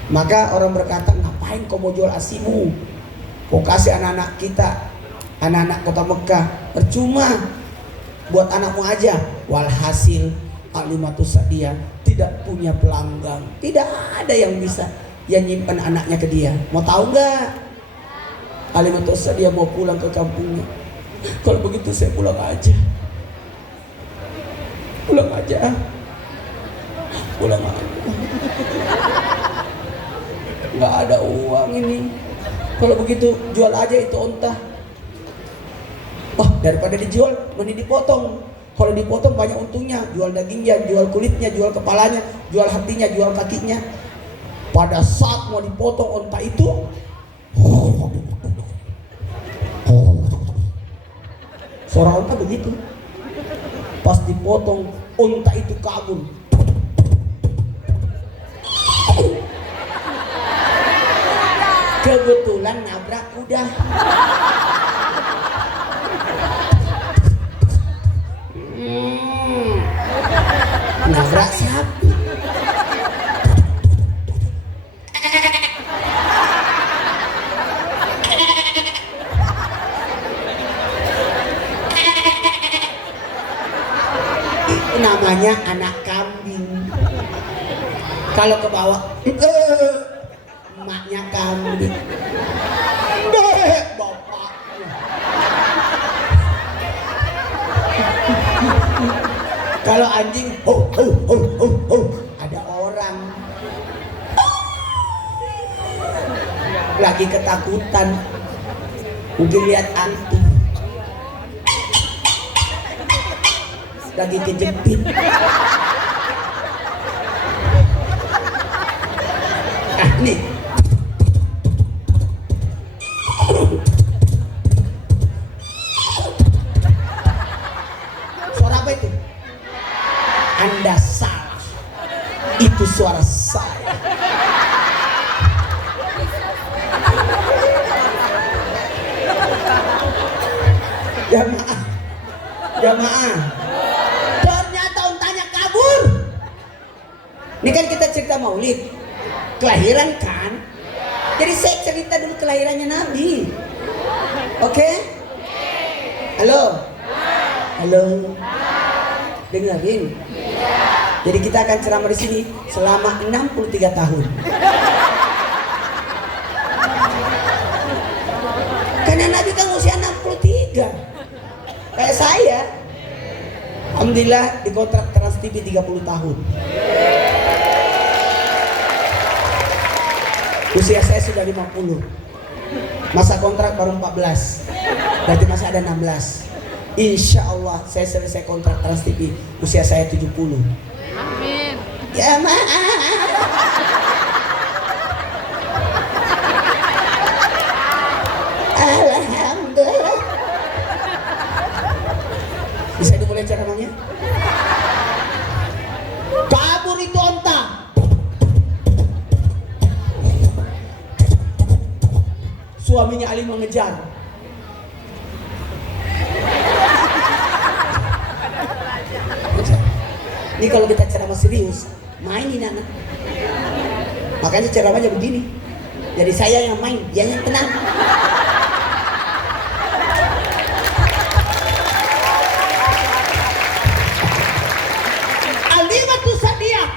Maka orang berkata, ngapain kau mau jual ASImu? Kau kasih anak-anak kita, anak-anak kota Mekah, percuma, buat anakmu aja. Walhasil Alimatus Sadia tidak punya pelanggan, tidak ada yang bisa yang nyimpan anaknya ke dia. Mau tahu nggak? Alimatus Sadia mau pulang ke kampungnya. Kalau begitu saya pulang aja. Pulang aja. Nggak ada uang ini. Kalau begitu jual aja itu onta. Wah, daripada dijual mending dipotong. Kalau dipotong banyak untungnya. Jual dagingnya, jual kulitnya, jual kepalanya, jual hatinya, jual kakinya. Pada saat mau dipotong onta itu, suara onta begitu. Pas dipotong, onta itu kabur. Kebetulan nabrak kuda. Nabrak sapi. Itu namanya anak kambing. Kalau ke bawah, emaknya kambing. Bapaknya. Kalau anjing, ada orang lagi ketakutan, mungkin lihat hantu, lagi kejepit. Nih, suara apa itu? Itu suara saya. Jamaah, jamaah. Ternyata untanya kabur. Ini kan kita cerita Maulid, kelahiran kan? Jadi saya cerita dulu kelahirannya Nabi. Oke? Halo? Halo? Dengerin? Jadi kita akan ceramah di sini selama 63 tahun. Karena Nabi kan usia 63. Kayak saya. Alhamdulillah dikontrak Trans TV 30 tahun. Usia saya sudah 50. Masa kontrak baru 14. Berarti masih ada 16. Insya Allah saya selesai kontrak Trans TV usia saya 70. Amin. Ya maaf. Alhamdulillah. Bisa dimulai ceramahnya? Kabur itu onta. Suaminya Ali mengejar. Ini kalau kita ceramah serius, mainin anak. Makanya ceramahnya begini. Jadi saya yang main, dia yang tenang. Alimatus Sadiah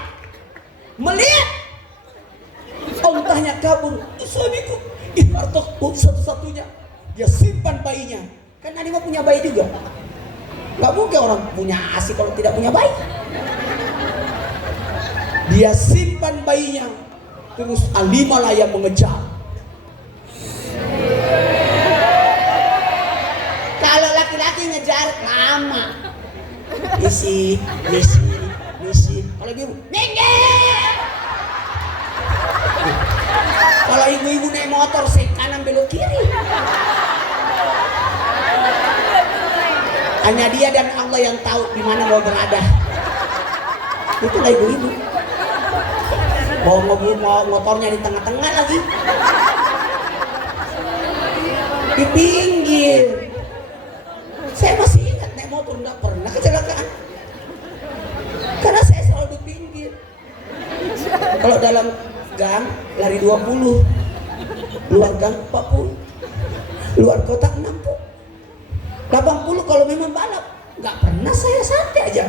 melihat ontahnya kabur. Suamiku, harta satu-satunya. Dia simpan bayinya. Kan Alimah punya bayi juga. Gak mungkin orang punya ASI kalau tidak punya bayi. Dia simpan bayinya. Terus Alimah lah yang mengejar. Kalau laki-laki ngejar lama. Misi. Kalau ibu, minggir. Kalau ibu-ibu naik motor, saya kanan belok kiri. Hanya dia dan Allah yang tahu di mana mau berada. Itulah ibu-ibu. Bawa mobil, motornya di tengah-tengah lagi. Di pinggir. Saya masih ingat naik motor nggak pernah kecelakaan. Karena saya selalu di pinggir. Kalau dalam gang lari 20, luar gang 40, luar kota 60, 80 kalau memang balap. Nggak pernah saya santai aja.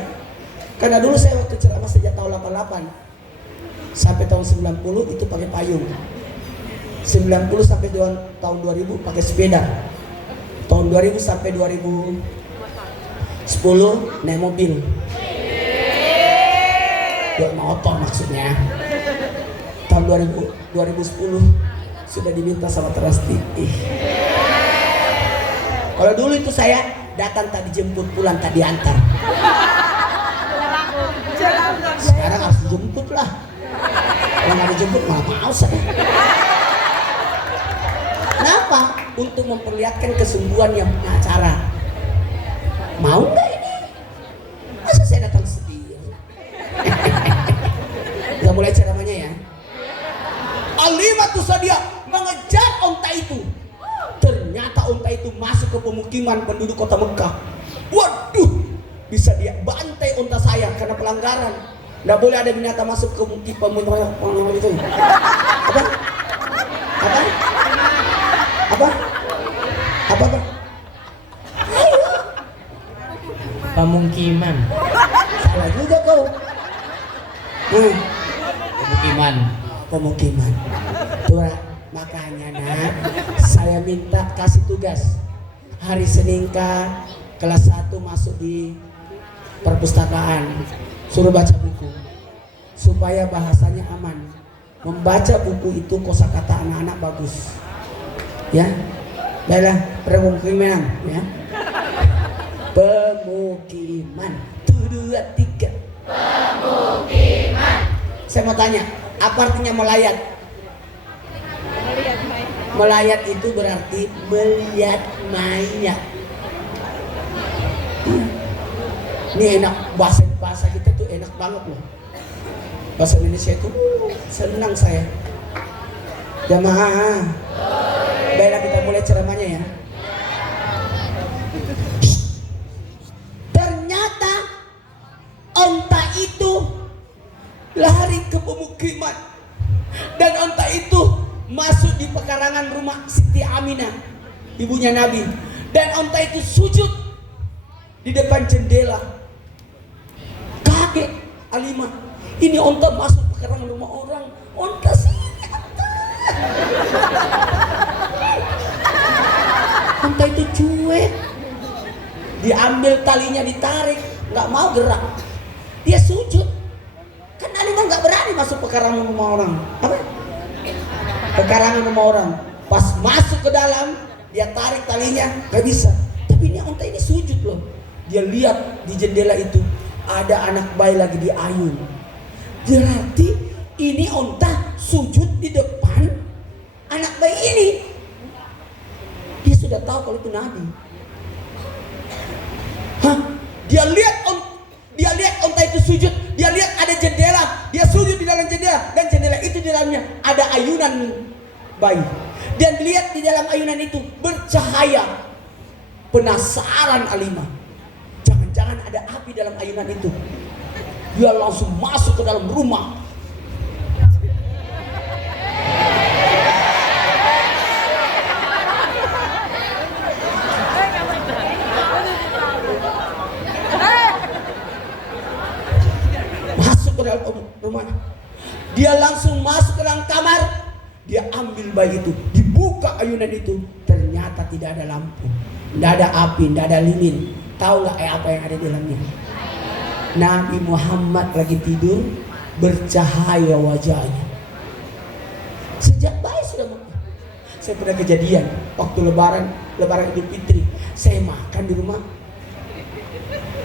Karena dulu saya waktu ceramah sejak tahun 88 sampai tahun 90 itu pakai payung. 90 sampai tahun 2000 pakai sepeda. Tahun 2000 sampai 2010 naik mobil. Buat motor maksudnya. Tahun 2010 sudah diminta sama Trans TV. Kalau dulu itu saya datang tak dijemput, pulang tak diantar. Sekarang harus dijemput lah. Kalau nggak dijemput malah mau saya. Kenapa? Untuk memperlihatkan kesungguhan yang punya acara. Mau nggak ini? Masa saya datang sendiri? Udah mulai ceramahnya ya. Alimatus Sadiah mengejar onta itu. Ternyata onta itu masuk ke pemukiman penduduk kota Mekah. Waduh, bisa dia bantai onta saya karena pelanggaran. Nggak boleh ada binatang masuk ke pemukiman itu. Apa? Apa? Apa? Apa? Apa? Ayo. Pemukiman. Salah juga kau. Pemukiman. Tuh, makanya nak, saya minta kasih tugas hari Senin kelas 1 masuk di perpustakaan, suruh baca buku supaya bahasanya aman. Membaca buku itu kosakata anak-anak bagus. Ya, baiklah, pemukiman ya. Pemukiman. 1, 2, 3. Pemukiman. Saya mau tanya, apa artinya melayat? Melayat itu berarti melihat mayat. Ini enak, bahasa kita tuh enak banget loh. Bahasa Indonesia itu senang saya. Jamaah, baiklah kita mulai ceramahnya ya. Ternyata onta itu lari ke pemukiman dan onta itu masuk di pekarangan rumah Siti Aminah, ibunya Nabi, dan onta itu sujud di depan jendela. Kaget Alimah, ini onta masuk pekarangan rumah orang, onta sih. Onta itu cuek, diambil talinya, ditarik, nggak mau gerak, dia sujud. Kan Alimah nggak berani masuk pekarangan rumah orang, apa? Pekarangan rumah orang. Pas masuk ke dalam, dia tarik talinya, nggak bisa. Tapi ini onta ini sujud loh. Dia lihat di jendela itu ada anak bayi lagi diayun. Berarti ini onta sujud di depan anak bayi ini. Dia sudah tahu kalau itu Nabi. Hah? Dia lihat onta itu sujud. Dia lihat ada jendela. Dia sujud di dalam jendela, dan jendela itu di dalamnya ada ayunan bayi. Dan lihat di dalam ayunan itu bercahaya. Penasaran Alimah. Jangan-jangan ada api dalam ayunan itu. Dia langsung masuk ke dalam rumah. Rumahnya. Dia langsung masuk ke dalam kamar. Dia ambil bayi itu, dibuka ayunan itu. Ternyata tidak ada lampu, tidak ada api, tidak ada lilin. Tahu nggak apa yang ada di dalamnya? Nabi Muhammad lagi tidur, bercahaya wajahnya. Sejak bayi sudah makan. Saya pernah kejadian waktu lebaran Idul Fitri. Saya makan di rumah.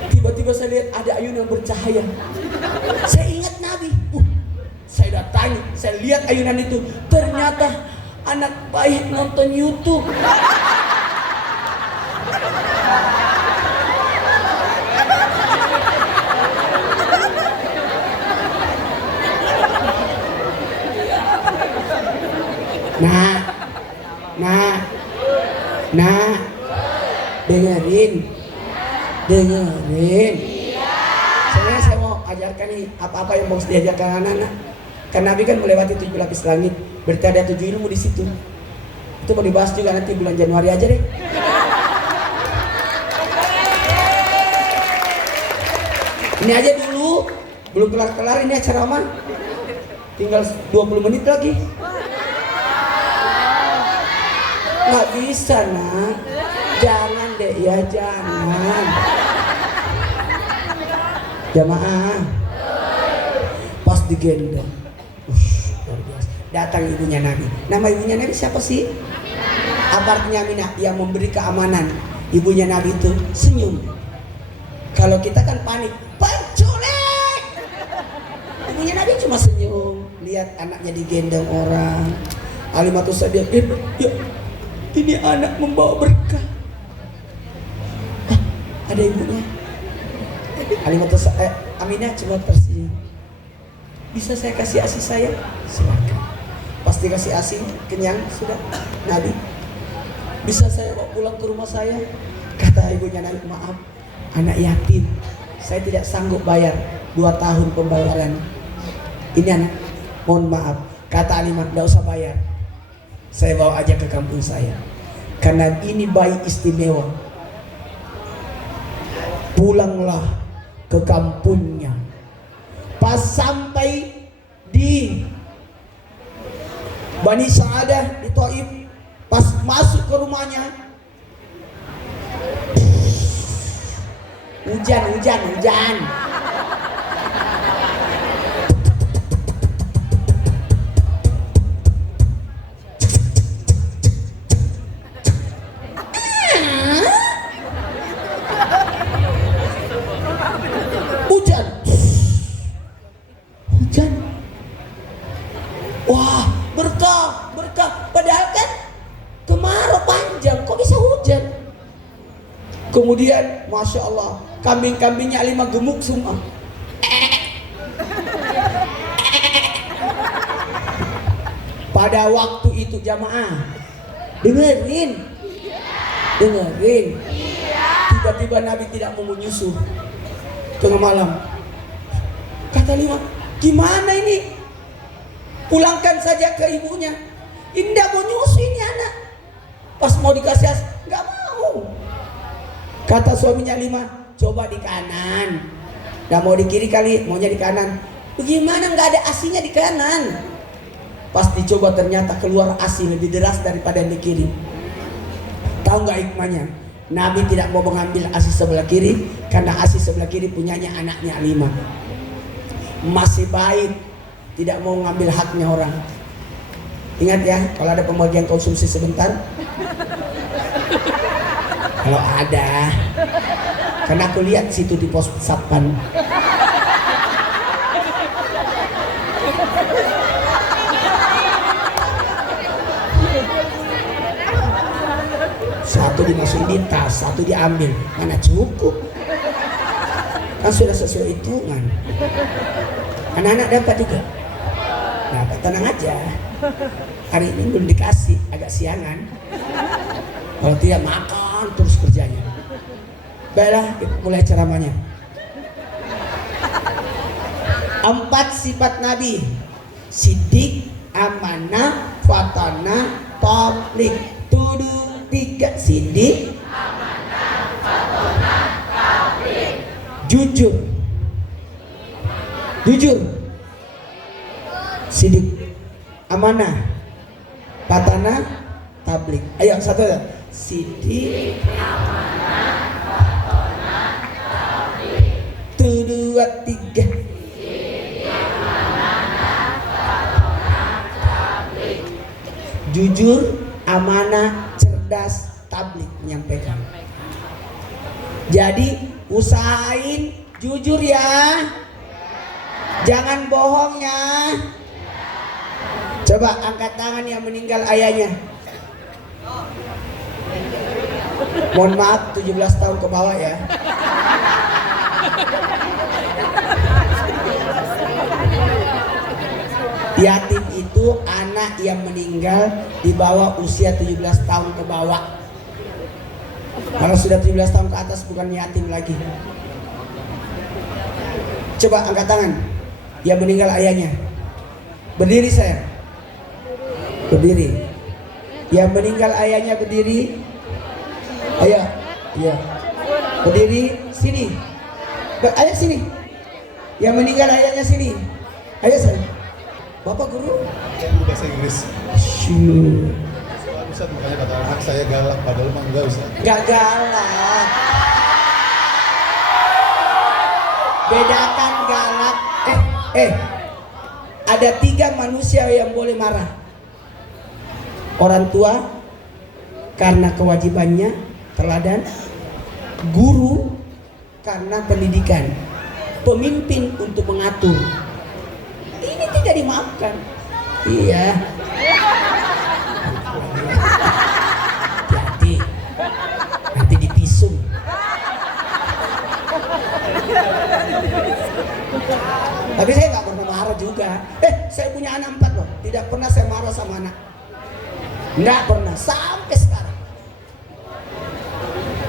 Tiba-tiba saya lihat ada ayunan bercahaya. Saya ingat Nabi. Saya datangi, saya lihat ayunan itu. Ternyata anak bayi nonton YouTube. Nah, dengerin. Sebenarnya saya mau ajarkan nih apa-apa yang harus diajarkan anak-anak. Karena Nabi kan melewati 7 lapis langit, berarti ada 7 ilmu di situ. Itu mau dibahas juga nanti bulan Januari aja deh. Ini aja dulu, belum kelar-kelar ini acara Oman. Tinggal 20 menit lagi. Nggak bisa nak, jangan deh ya, jangan. Jamaah, pas digendong, luar biasa. Datang ibunya Nabi. Nama ibunya Nabi siapa sih? Apa artinya Aminah? Yang memberi keamanan. Ibunya Nabi itu senyum. Kalau kita kan panik, penculik. Ibunya Nabi cuma senyum, lihat anaknya digendong orang. Alimatus Sa'diyah, ya, ini anak membawa berkah. Ada ibunya. Alimatus Aminah cuma tersenyum. Bisa saya kasih ASI saya? Silakan. Pasti kasih ASI, kenyang sudah. Nabi, bisa saya bawa pulang ke rumah saya? Kata ibunya Nabi, maaf, anak yatim, saya tidak sanggup bayar 2 tahun pembayaran. Ini anak, mohon maaf. Kata Alimah, tidak usah bayar, saya bawa aja ke kampung saya, karena ini bayi istimewa. Pulanglah ke kampungnya. Pas sampai di Bani Sa'adah di Thaif, pas masuk ke rumahnya, hujan. Wah, berkah. Padahal kan kemarau panjang, kok bisa hujan? Kemudian, masya Allah, kambing-kambingnya Alimah gemuk semua. Pada waktu itu jamaah, dengerin. Tiba-tiba Nabi tidak mau menyusu tengah malam. Kata Lima, gimana ini? Pulangkan saja ke ibunya. Indah mau nyusu ini anak. Pas mau dikasih nggak mau. Kata suaminya Lima, coba di kanan. Nggak mau di kiri kali, maunya di kanan. Bagaimana nggak ada asinya di kanan? Pas dicoba ternyata keluar asi lebih deras daripada yang di kiri. Tahu nggak hikmahnya? Nabi tidak mau mengambil asi sebelah kiri karena asi sebelah kiri punyanya anaknya Lima. Masih baik, tidak mau ngambil haknya orang. Ingat ya, kalau ada pembagian konsumsi sebentar. Kalau ada, karena aku lihat situ di pos satpam. Satu dimasukin di tas, satu diambil. Mana cukup? Kan sudah sesuai hitungan. Anak-anak dapat juga. Nah, tenang aja. Hari ini belum dikasih, agak siangan. Kalau tidak makan terus kerjanya. Baiklah, mulai ceramahnya. 4 sifat Nabi: sidik, amanah, fatanah, tabligh. Tuduh 3. Sidik, amanah, fatanah, tabligh. Jujur. Sidik, amanah, fatanah, tabligh. Ayo satu ya. Sidik, amanah, fatanah, tabligh. 2, 3. Jujur, amanah, cerdas, tabligh, menyampaikan. Jadi usahain jujur ya, jangan bohong ya. Coba angkat tangan yang meninggal ayahnya. Mohon maaf, 17 tahun ke bawah ya. Yatim itu anak yang meninggal di bawah usia 17 tahun ke bawah. Kalau sudah 17 tahun ke atas bukan yatim lagi. Coba angkat tangan yang meninggal ayahnya. Berdiri saya. Berdiri. Yang meninggal ayahnya berdiri. Ayo. Ya. Berdiri sini. Ayo sini. Yang meninggal ayahnya sini. Ayo saya. Bapak guru? Guru bahasa Inggris. Syuh. Bisa bukannya kata anak saya galak, padahal mah enggak Ustaz. Gak galak. Bedakan galak. Ada 3 manusia yang boleh marah. Orang tua karena kewajibannya teladan, guru karena pendidikan, pemimpin untuk mengatur. Ini tidak dimaafkan. Iya. Hati-hati. Nanti dipisum. Tapi saya nggak pernah marah juga. Saya punya anak 4 loh. Tidak pernah saya marah sama anak. Nggak pernah sampai sekarang.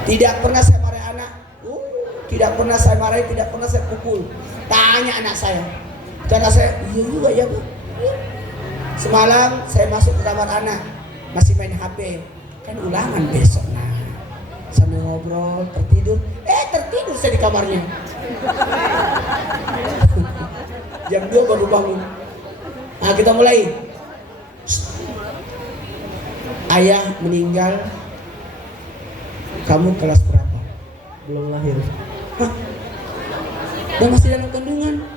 Tidak pernah saya marah anak. Tidak pernah saya marahi, tidak pernah saya pukul. Tanya anak saya. Karena saya, iya juga ya Bu. Semalam saya masuk ke kamar anak, masih main HP. Kan ulangan besok. Nah, sambil ngobrol, tertidur. Tertidur saya di kamarnya. Jam 2 baru bangun. Nah, kita mulai. Ayah meninggal. Kamu kelas berapa? Belum lahir. Hah? Dan masih dalam kandungan.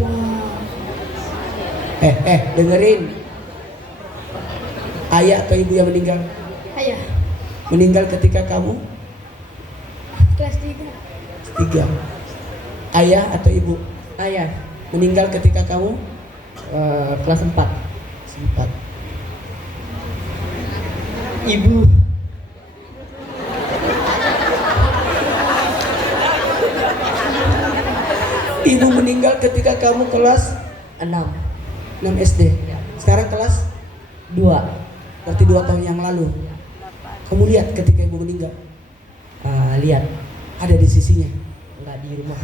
Wah. Dengerin. Ayah atau ibu yang meninggal? Ayah. Meninggal ketika kamu Kelas 3. 3. Ayah atau ibu? Ayah. Meninggal ketika kamu Kelas 4. 4. Ibu. Ibu meninggal ketika kamu kelas 6. 6 SD. Sekarang kelas 2. Berarti 2 tahun yang lalu. Kamu lihat ketika ibu meninggal? Lihat. Ada di sisinya? Enggak di rumah.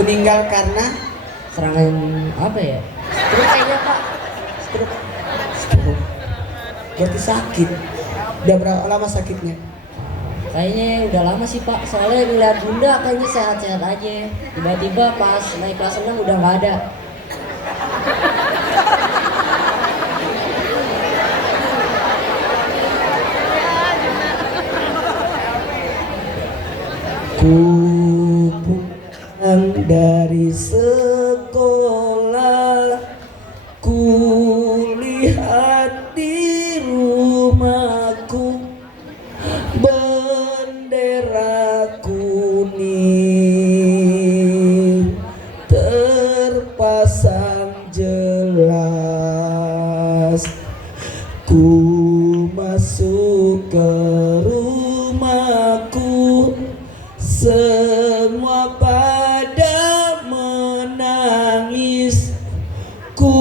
Meninggal karena Serangan apa ya? Stroke kayaknya Pak. Stroke. stroke. Berarti sakit. Udah berapa lama sakitnya? Kayaknya udah lama sih Pak. Soalnya ngeliat bunda kayaknya sehat-sehat aja. Tiba-tiba pas naik kelas 6 udah nggak ada. Ku pulang dari sekolah, ku lihat di rumahku bendera kuning terpasang jelas. Ku masuk ke rumahku, semua pada menangis. Ku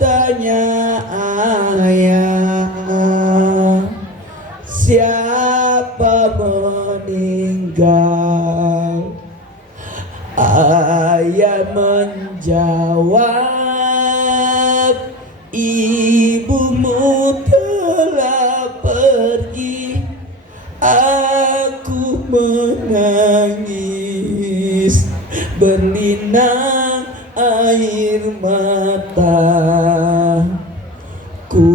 tanya ayah, siapa meninggal? Ayah menjawab, ibumu telah pergi. Aku menangis, berlinang air mata. Ku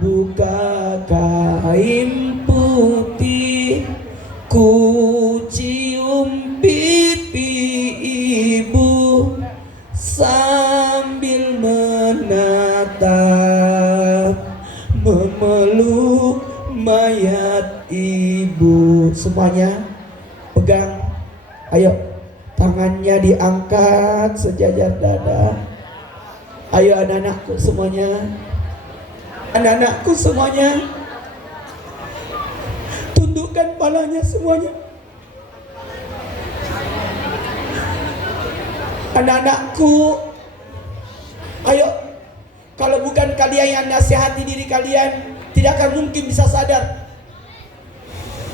buka kain putih, ku cium pipi ibu sambil menatap, memeluk mayat ibu. Semuanya pegang, ayo tangannya diangkat sejajar dada. Ayo anak-anakku semuanya, anak-anakku semuanya, tundukkan kepalanya semuanya. Anak-anakku, ayo, kalau bukan kalian yang nasihati diri kalian, tidak akan mungkin bisa sadar.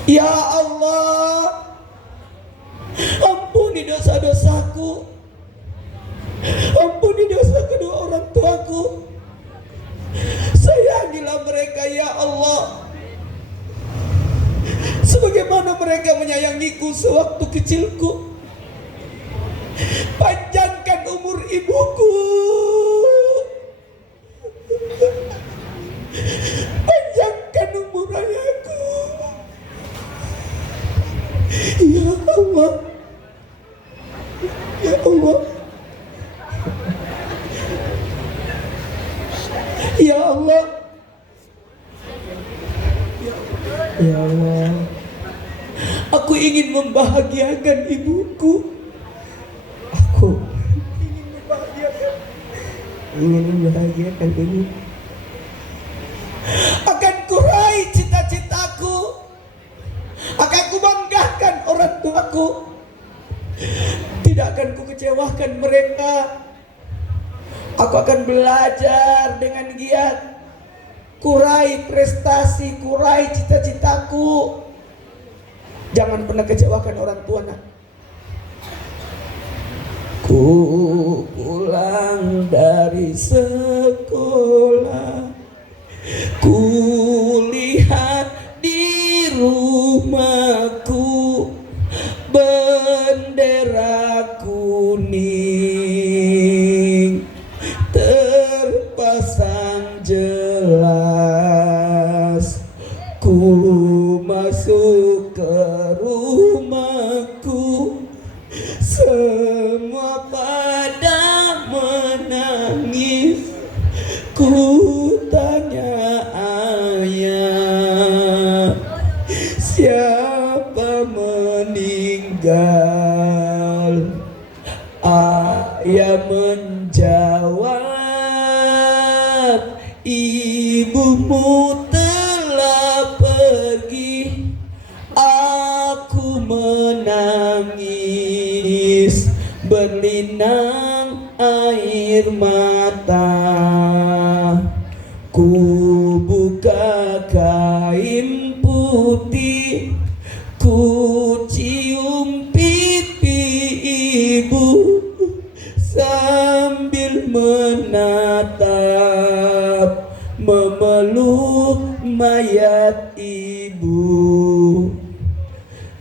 Ya Allah, ampuni dosa-dosaku, ampuni dosa kedua orang tuaku, sayangilah mereka ya Allah, sebagaimana mereka menyayangiku sewaktu kecilku. Panjangkan umur ibuku, panjangkan umur ayahku ya Allah, ya Allah, ya Allah, ya Allah. Aku ingin membahagiakan ibuku. Aku ingin membahagiakan ibu. Akan kurai cita-citaku, akan kubanggakan orang tuaku. Tidak akan kukecewakan mereka. Aku akan belajar dengan giat, kurai prestasi, kurai cita-citaku. Jangan pernah kecewakan orang tua, nak. Ku pulang dari sekolah, ku lihat di rumahku bendera kuning terpasang jelas. Ku masuk ke rumahku, semua pada menangis. Ku tanya ayah, siapa meninggal? Ayah menjawab, ibumu telah putih, ku cium pipi ibu sambil menatap, memeluk mayat ibu.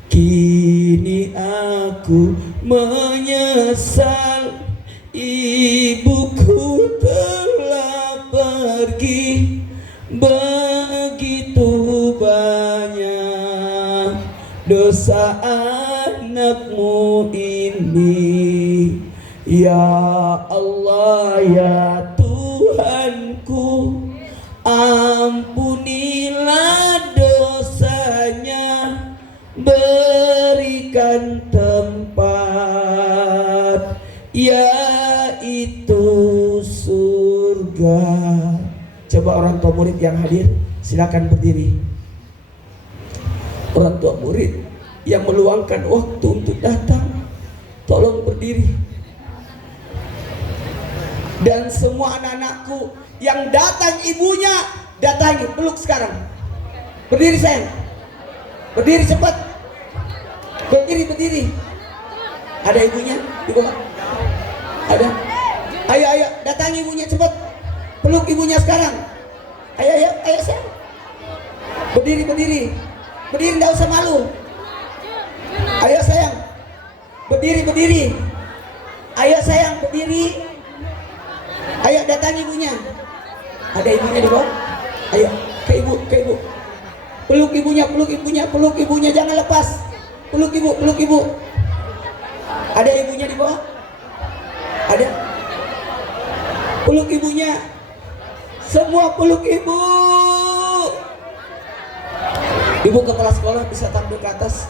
Kini aku menyesal, ibuku telah pergi. Begitu banyak dosa anakmu ini. Ya Allah ya Tuhanku, ampunilah dosanya, berikan tempat yaitu surga. Coba orang tua murid yang hadir silakan berdiri. Orang tua murid yang meluangkan waktu untuk datang, tolong berdiri. Dan semua anak-anakku yang datang ibunya, datangi, peluk sekarang. Berdiri sayang, berdiri cepat. Berdiri. Ada ibunya di bawah? Ada? Ayo, datangi ibunya cepat. Peluk ibunya sekarang. Ayo sayang. Berdiri. Berdiri, enggak usah malu. Ayo sayang. Berdiri. Ayo sayang, berdiri. Ayo datangi ibunya. Ada ibunya di bawah? Ayo, ke ibu. Peluk ibunya, jangan lepas. Peluk ibu. Ada ibunya di bawah? Ada? Peluk ibunya. Semua peluk ibu. Ibu kepala sekolah bisa tampil ke atas.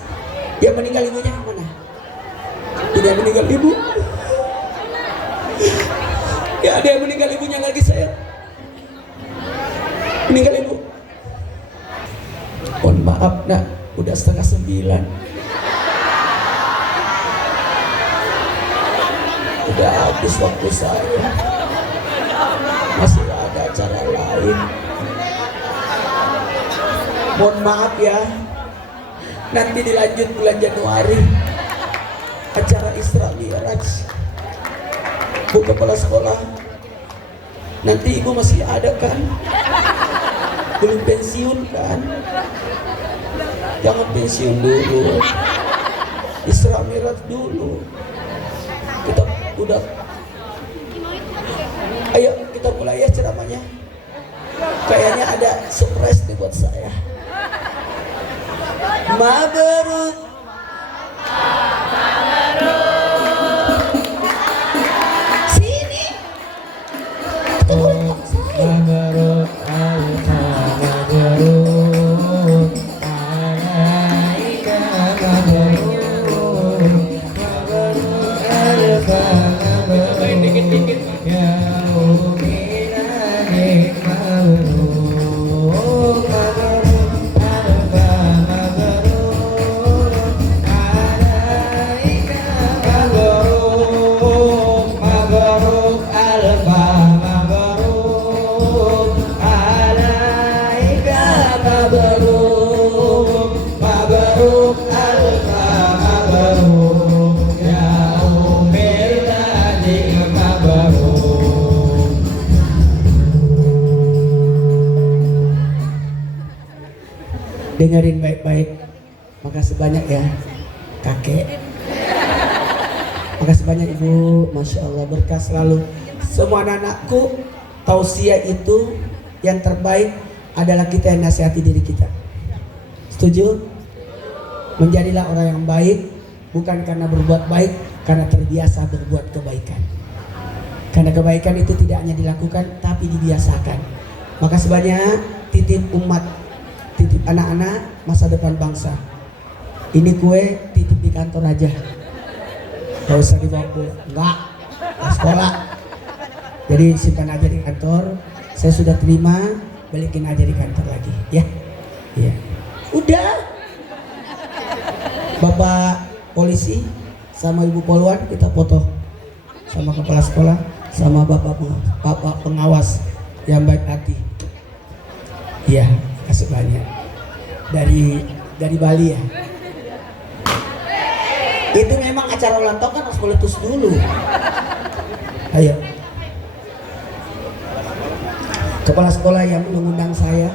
Yang meninggal ibunya mana? Tidak meninggal ibu. Ya, ada yang meninggal ibunya lagi saya. Meninggal ibu. Mohon maaf nak, udah 8:30. Udah habis waktu saya. Masih ada acara lain. Mohon maaf ya. Nanti dilanjut bulan Januari. Acara Isra Mi'raj. Bu kepala sekolah, nanti ibu masih ada kan? Belum pensiun kan? Jangan pensiun dulu, Isra Mi'raj dulu. Kita udah, ayo kita mulai ya ceramahnya. Kayaknya ada surprise nih buat saya. Mabruk. Mabruk mabruk, alaika mabruk, mabruk mabruk, ya mu'minani mabruk, mabruk mabruk, alaika mabruk, mabruk alfa. Dengerin baik-baik. Makasih banyak ya kakek. Makasih banyak ibu. Masya Allah berkah selalu. Semua anak-anakku, tausiah itu yang terbaik adalah kita yang nasihati diri kita. Setuju? Menjadilah orang yang baik, bukan karena berbuat baik, karena terbiasa berbuat kebaikan. Karena kebaikan itu tidak hanya dilakukan, tapi dibiasakan. Makasih banyak. Titip umat, titip anak-anak masa depan bangsa. Ini kue titip di kantor aja, gak usah dibawa pulang. Enggak, ke sekolah. Jadi simpan aja di kantor. Saya sudah terima, balikin aja di kantor lagi ya. Iya. Udah. Bapak polisi sama ibu poluan kita foto, sama kepala sekolah, sama bapak pengawas yang baik hati. Iya, kasih banyak. dari Bali ya. Itu memang acara ulang tahun kan harus meletus dulu. Ayo. Kepala sekolah yang mengundang saya.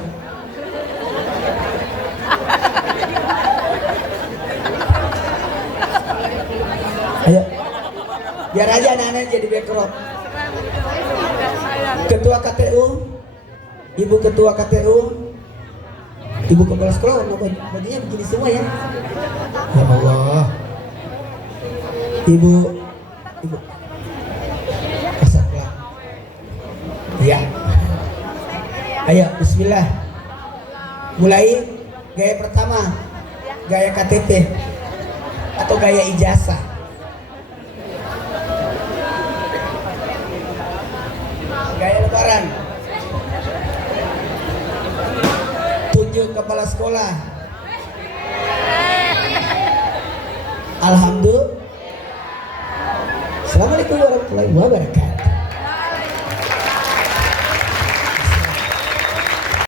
Ayo. Biar aja anak-anak jadi background. Ketua KTU, Ibu Ketua KTU, Ibu Kepala Sekolah warna bajunya begini semua ya. Ya Allah. Ibu Kasatlah. Ya. Ayo, bismillah. Mulai gaya pertama, gaya KTP atau gaya ijazah. Gaya lebaran. Tunjuk kepala sekolah. Alhamdulillah. Assalamualaikum warahmatullahi wabarakatuh.